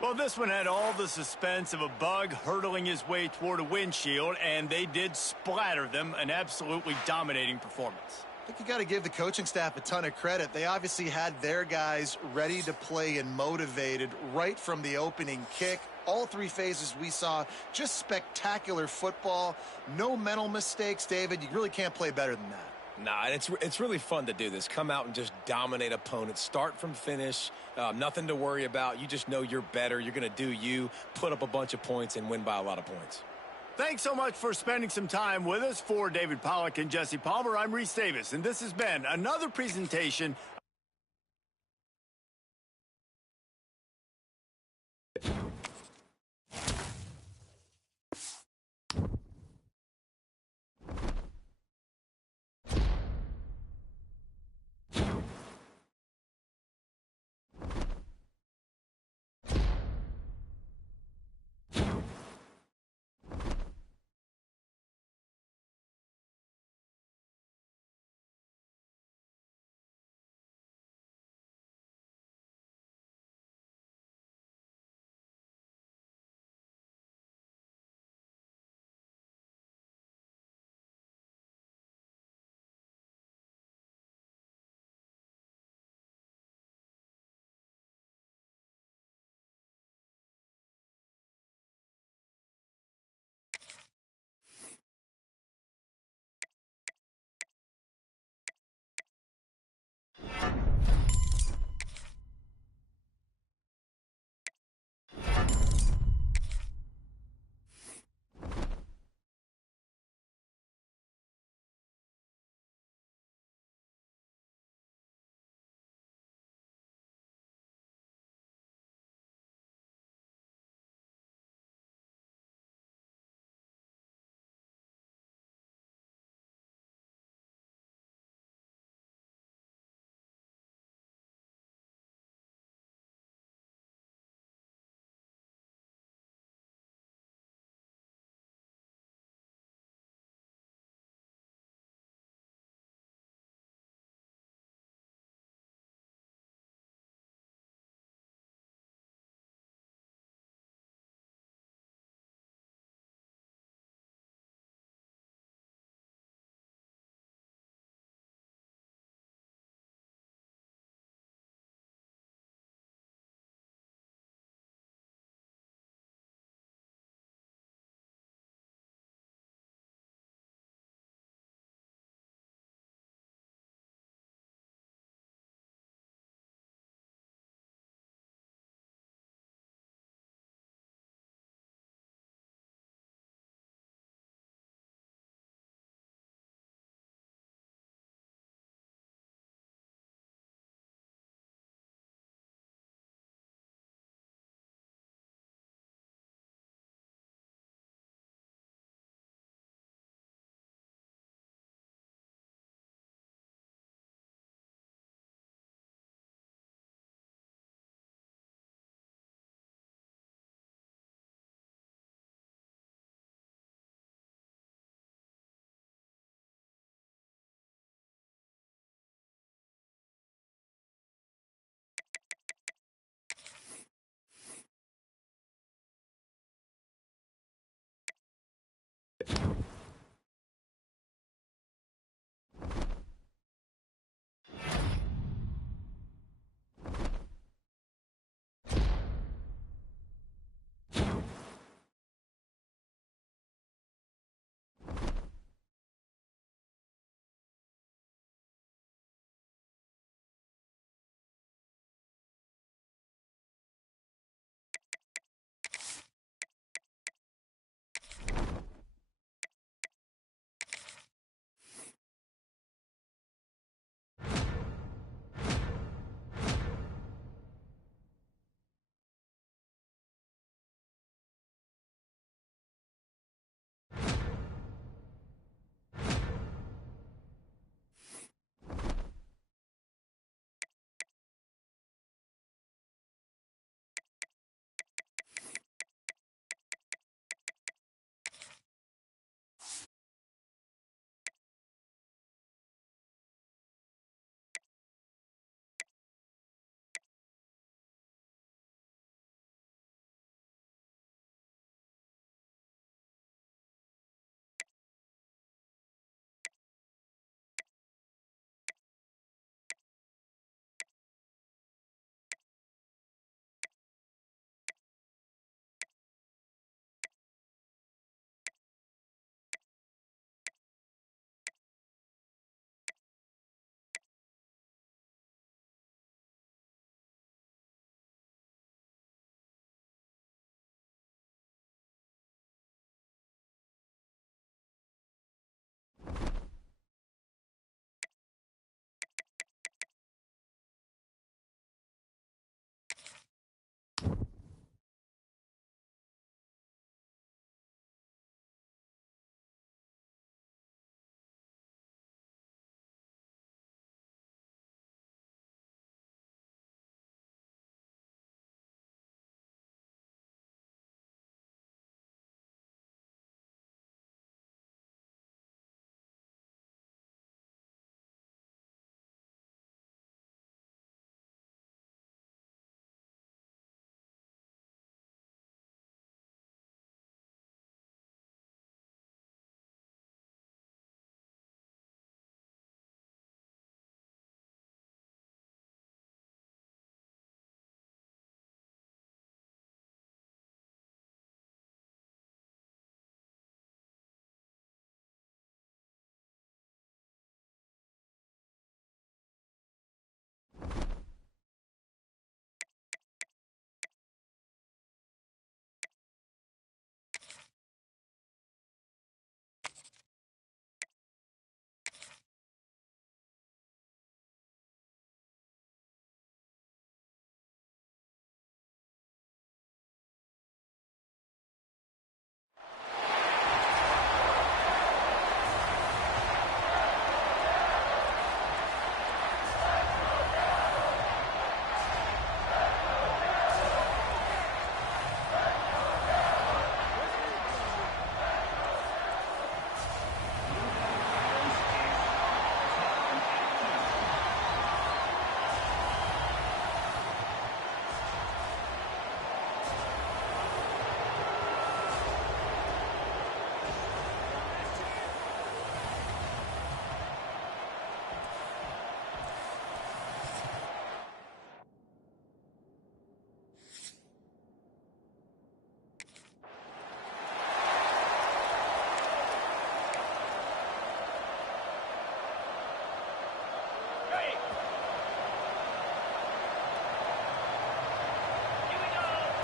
Well, this one had all the suspense of a bug hurtling his way toward a windshield, and they did splatter them. An absolutely dominating performance. I think you got to give the coaching staff a ton of credit. They obviously had their guys ready to play and motivated right from the opening kick. All three phases we saw, just spectacular football. No mental mistakes, David. You really can't play better than that. Nah, it's really fun to do this. Come out and just dominate opponents. Start from finish. Nothing to worry about. You just know you're better. You're going to do you, put up a bunch of points, and win by a lot of points. Thanks so much for spending some time with us. For David Pollack and Jesse Palmer, I'm Reese Davis, and this has been another presentation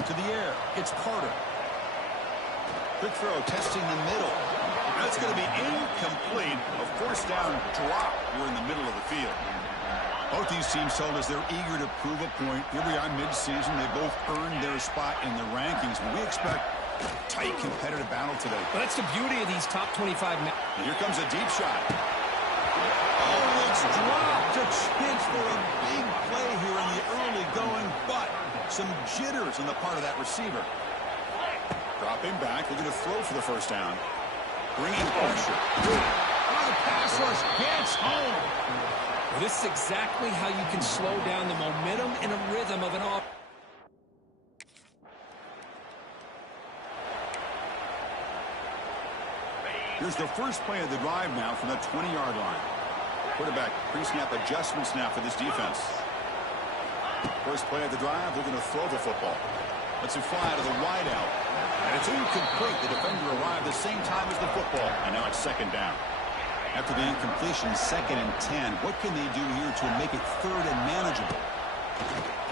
to the air. It's Carter. Quick throw, testing the middle. That's going to be incomplete. A first down drop here in the middle of the field. Both these teams told us they're eager to prove a point. Here we are mid-season. They both earned their spot in the rankings. But we expect a tight competitive battle today. Well, that's the beauty of these top 25 men. Here comes a deep shot. Oh, it's dropped. A chance for a big play here in the early going, but some jitters on the part of that receiver. Dropping back, looking to throw for the first down. Bringing pressure. Oh, the pass rush gets home. Well, this is exactly how you can slow down the momentum and a rhythm of an offense. Here's the first play of the drive now from the 20-yard line. Quarterback pre-snap adjustments now for this defense. First play of the drive, looking to throw the football. Lets it fly to the wide out. And it's incomplete. The defender arrived the same time as the football. And now it's second down. After the incompletion, 2nd and 10. What can they do here to make it 3rd and manageable?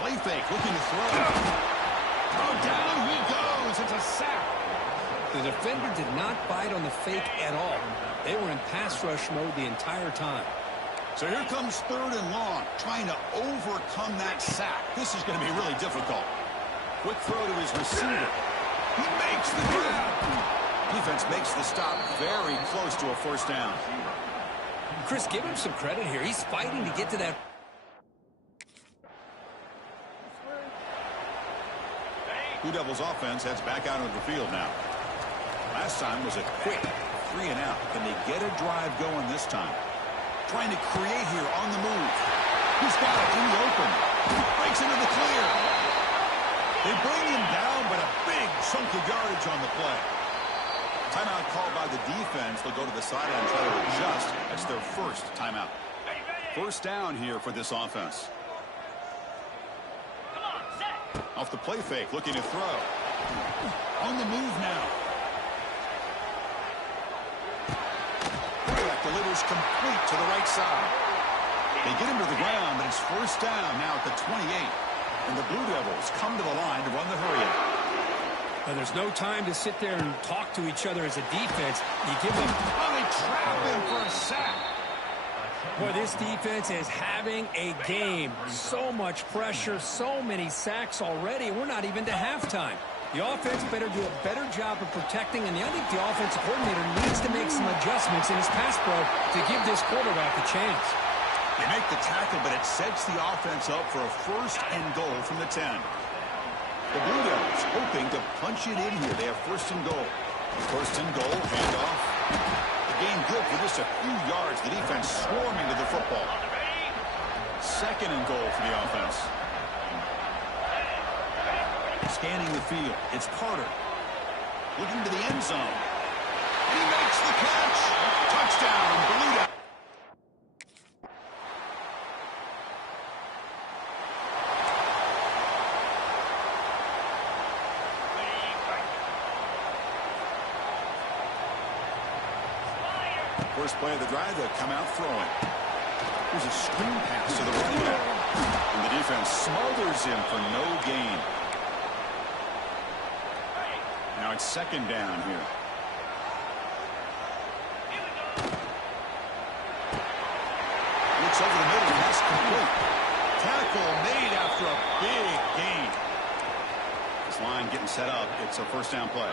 Play fake, looking to throw. Oh, down he goes. It's a sack. The defender did not bite on the fake at all. They were in pass rush mode the entire time. So here comes 3rd and long, trying to overcome that sack. This is going to be really difficult. Quick throw to his receiver. He makes the grab. Defense makes the stop very close to a first down. Chris, give him some credit here. He's fighting to get to that. Blue Devils offense heads back out onto the field now. Last time was a quick 3 and out. Can they get a drive going this time? Trying to create here on the move. He's got it in the open. Breaks into the clear. They bring him down, but a big chunk of yardage on the play. Timeout called by the defense. They'll go to the sideline and try to adjust. That's their first timeout. First down here for this offense. Off the play fake, looking to throw. On the move now. Quarterback delivers complete to the right side. They get him to the ground, but it's first down now at the 28. And the Blue Devils come to the line to run the hurry-up. Well, there's no time to sit there and talk to each other as a defense. You give them... Oh, they trap him for a sack. Boy, this defense is having a game. So much pressure, so many sacks already. We're not even to halftime. The offense better do a better job of protecting, and I think the offensive coordinator needs to make some adjustments in his pass pro to give this quarterback a chance. They make the tackle, but it sets the offense up for a first and goal from the 10. The Blue Devils hoping to punch it in here. They have first and goal. First and goal, handoff. The game good for just a few yards. The defense swarming to the football. Second and goal for the offense. Scanning the field. It's Carter. Looking to the end zone. And he makes the catch. Touchdown, Blue Devils. First play of the drive, they'll come out throwing. There's a screen pass to the running back. And the defense smothers him for no gain. Now it's second down here. Looks over the middle, and that's complete. Tackle made after a big gain. This line getting set up. It's a first down play.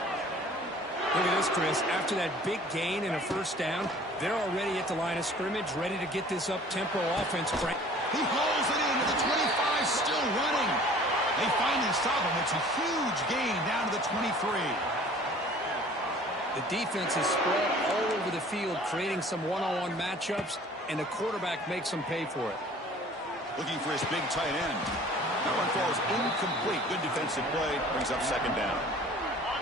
Look at this, Chris. After that big gain and a first down, they're already at the line of scrimmage, ready to get this up-tempo offense crank. He hauls it into the 25, still running. They finally stop him. It's a huge gain down to the 23. The defense is spread all over the field, creating some one-on-one matchups, and the quarterback makes them pay for it. Looking for his big tight end. That one falls incomplete. Good defensive play. Brings up second down.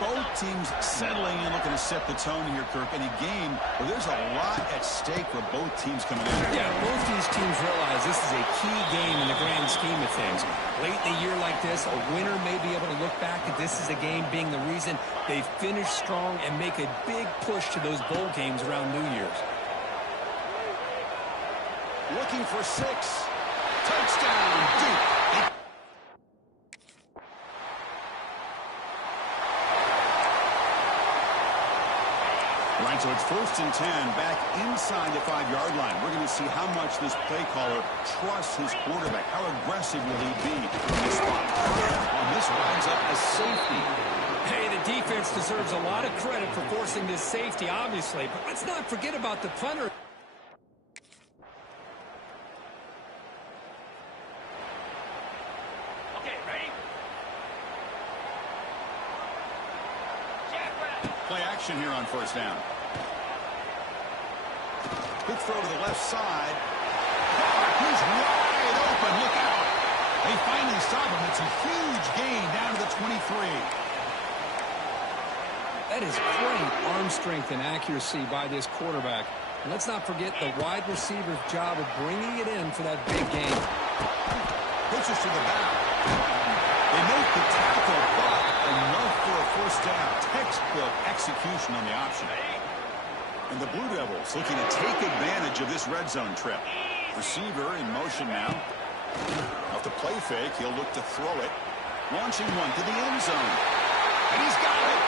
Both teams settling in, looking to set the tone here, Kirk, in a game where there's a lot at stake for both teams coming in. Yeah, both these teams realize this is a key game in the grand scheme of things. Late in a year like this, a winner may be able to look back at this as a game being the reason they finish strong and make a big push to those bowl games around New Year's. Looking for 6. Touchdown, Duke. And so it's 1st and 10 back inside the 5-yard line. We're going to see how much this play caller trusts his quarterback. How aggressive will he be in this spot? And this winds up a safety. Hey, the defense deserves a lot of credit for forcing this safety, obviously. But let's not forget about the punter. Okay, ready? Play action here on 1st down. Quick throw to the left side. He's wide open. Look out. They finally stop him. It's a huge gain down to the 23. That is great arm strength and accuracy by this quarterback. And let's not forget the wide receiver's job of bringing it in for that big gain. Pitches to the back. They make the tackle, but enough for a 1st down. Textbook execution on the option. And the Blue Devils looking to take advantage of this red zone trip. Receiver in motion now. Off the play fake, he'll look to throw it. Launching one to the end zone. And he's got it.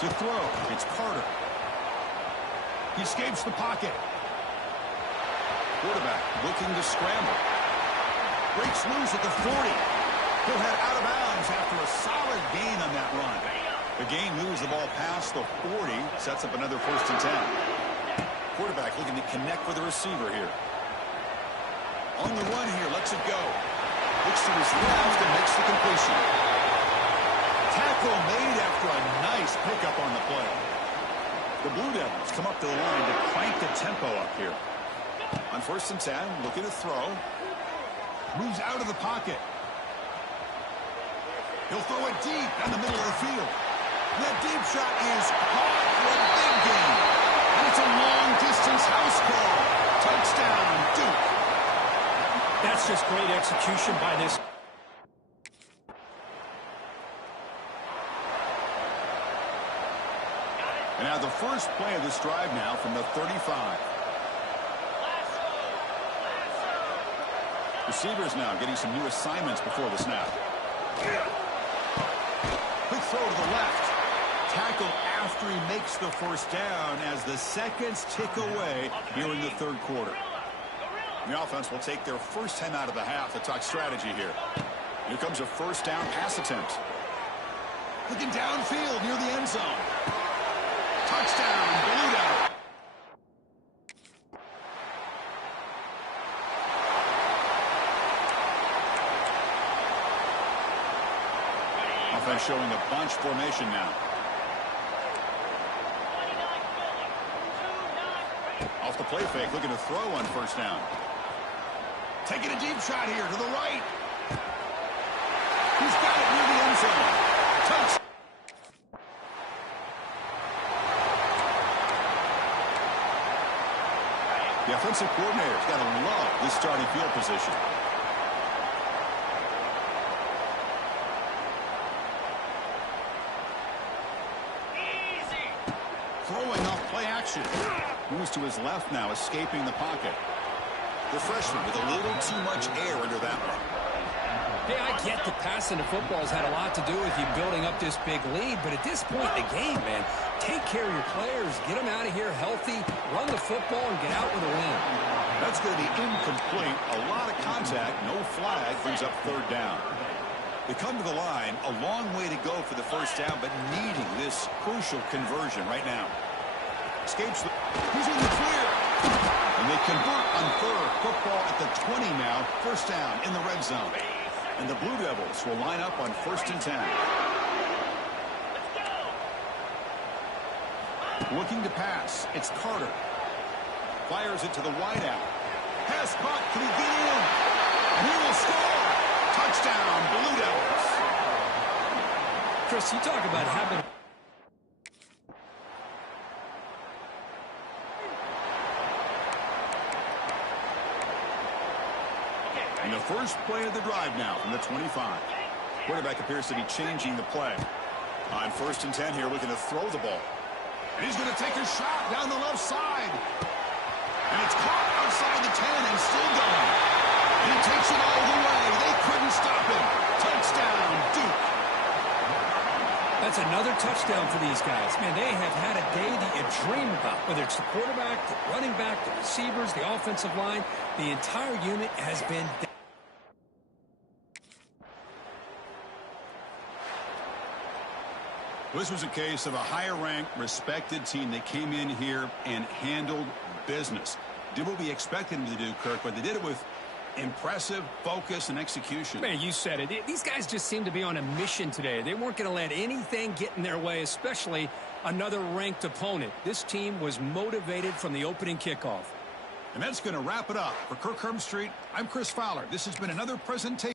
To throw, it's Carter. He escapes the pocket. Quarterback looking to scramble. Breaks loose at the 40. He'll head out of bounds after a solid gain on that run. The gain moves the ball past the 40, sets up another 1st and 10. Quarterback looking to connect with the receiver here. On the run here, lets it go. Looks to his left and makes the completion. Tackle made after a nice pickup on the play. The Blue Devils come up to the line to crank the tempo up here. On 1st and 10, looking to throw. Moves out of the pocket. He'll throw it deep down the middle of the field. And that deep shot is caught for a big gain. And it's a long-distance house call. Touchdown, Duke. That's just great execution by this. And now the first play of this drive now from the 35. Receivers now getting some new assignments before the snap. Quick throw to the left. Tackle after he makes the 1st down as the seconds tick away here in the 3rd quarter. The offense will take their first 10 out of the half to talk strategy here. Here comes a 1st down pass attempt. Looking downfield near the end zone. Touchdown, Blue Devils. Offense showing a bunch formation now. Off the play fake, looking to throw on 1st down. Taking a deep shot here to the right. He's got it near the end zone. Touch. The offensive coordinator's got to love this starting field position. Throwing off play action. Moves to his left now, escaping the pocket. The freshman with a little too much air under that one. Hey, I get the passing of football has had a lot to do with you building up this big lead, but at this point in the game, man, take care of your players, get them out of here healthy, run the football, and get out with a win. That's going to be incomplete. A lot of contact, no flag, brings up 3rd down. They come to the line, a long way to go for the 1st down, but needing this crucial conversion right now. Escapes. He's in the clear. And they convert on 3rd. Football at the 20 now. 1st down in the red zone. And the Blue Devils will line up on 1st and 10. Looking to pass. It's Carter. Fires it to the wideout. Pass caught. Can he get in? And he will score. Touchdown, Blue Devils. Chris, you talk about having... And the first play of the drive now from the 25. Quarterback appears to be changing the play. On 1st and 10 here, looking to throw the ball. And he's going to take a shot down the left side. And it's caught outside the 10 and still going. He takes it all the way. They couldn't stop him. Touchdown, Duke. That's another touchdown for these guys. Man, they have had a day that you dream about. Whether it's the quarterback, the running back, the receivers, the offensive line, the entire unit has been... This was a case of a higher-ranked, respected team that came in here and handled business. Did what we expected them to do, Kirk, but they did it with impressive focus and execution. Man, you said it. These guys just seem to be on a mission today. They weren't going to let anything get in their way, especially another ranked opponent. This team was motivated from the opening kickoff. And that's going to wrap it up. For Kirk Herbstreit, I'm Chris Fowler. This has been another presentation.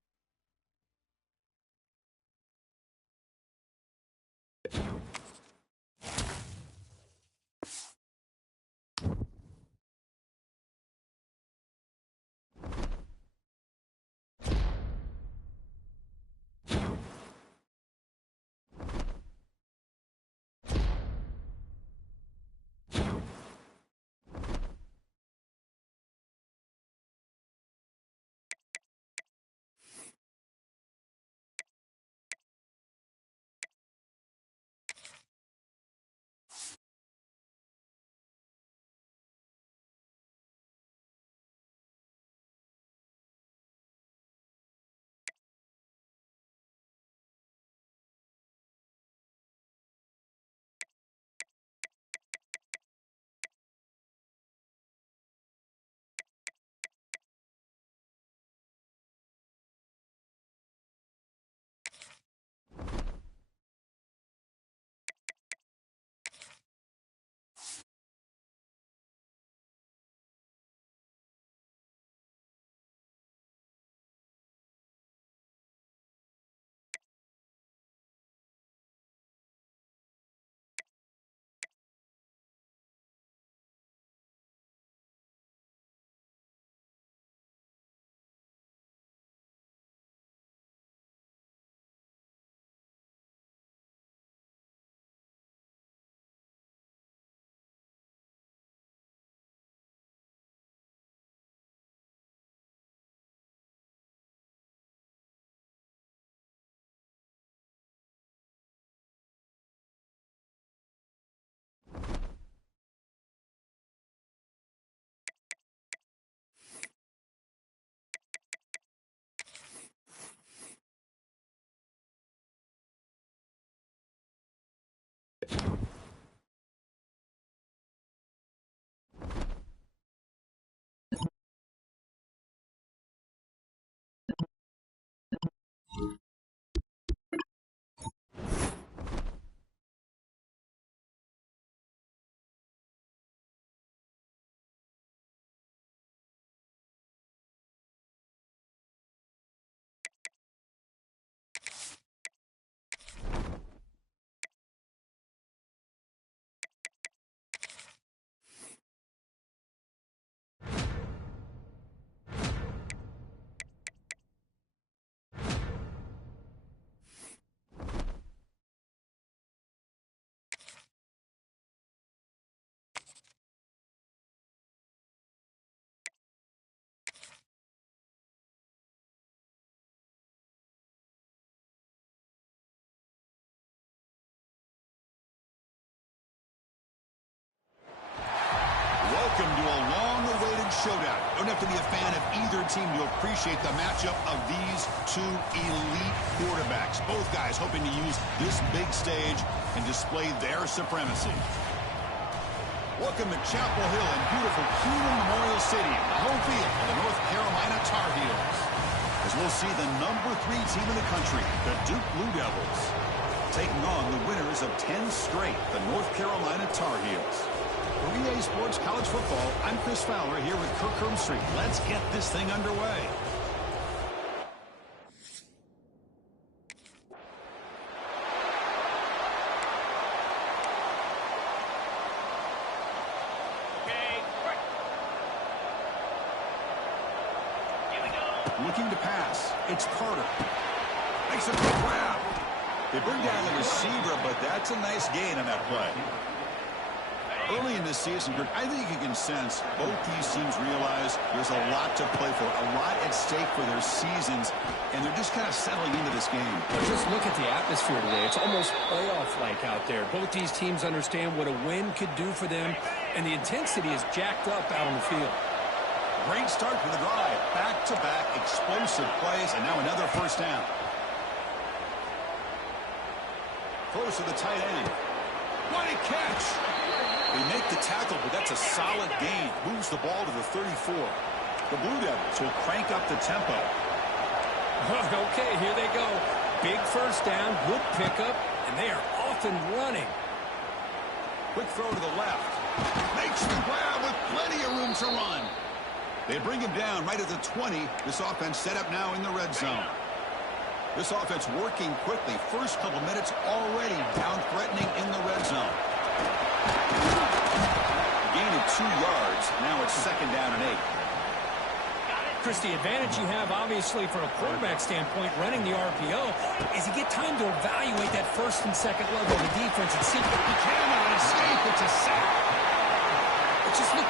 Welcome to a long-awaited showdown. You don't have to be a fan of either team to appreciate the matchup of these two elite quarterbacks. Both guys hoping to use this big stage and display their supremacy. Welcome to Chapel Hill and beautiful Keenan Memorial Stadium, home field for the North Carolina Tar Heels. As we'll see the #3 team in the country, the Duke Blue Devils, taking on the winners of 10 straight, the North Carolina Tar Heels. For EA Sports College Football, I'm Chris Fowler here with Kirk Herbstreit. Let's get this thing underway. Looking to pass. It's Carter. Makes a good grab. They bring down the receiver, but that's a nice gain on that play. Early in this season, Greg, I think you can sense both these teams realize there's a lot to play for, a lot at stake for their seasons, and they're just kind of settling into this game. Well, just look at the atmosphere today. It's almost playoff-like out there. Both these teams understand what a win could do for them, and the intensity is jacked up out on the field. Great start for the drive. Back-to-back explosive plays, and now another first down. Close to the tight end. What a catch! They make the tackle, but that's a solid gain. Moves the ball to the 34. The Blue Devils will crank up the tempo. Okay, here they go. Big first down, good pickup, and they are off and running. Quick throw to the left. Makes the grab with plenty of room to run. They bring him down right at the 20. This offense set up now in the red zone. This offense working quickly. First couple minutes already down threatening in the red zone. Gain of 2 yards. Now it's second down and 8. Chris, the advantage you have, obviously, from a quarterback standpoint, running the RPO, is you get time to evaluate that first and second level of the defense and see if you cannot escape. It's a sack. It just looked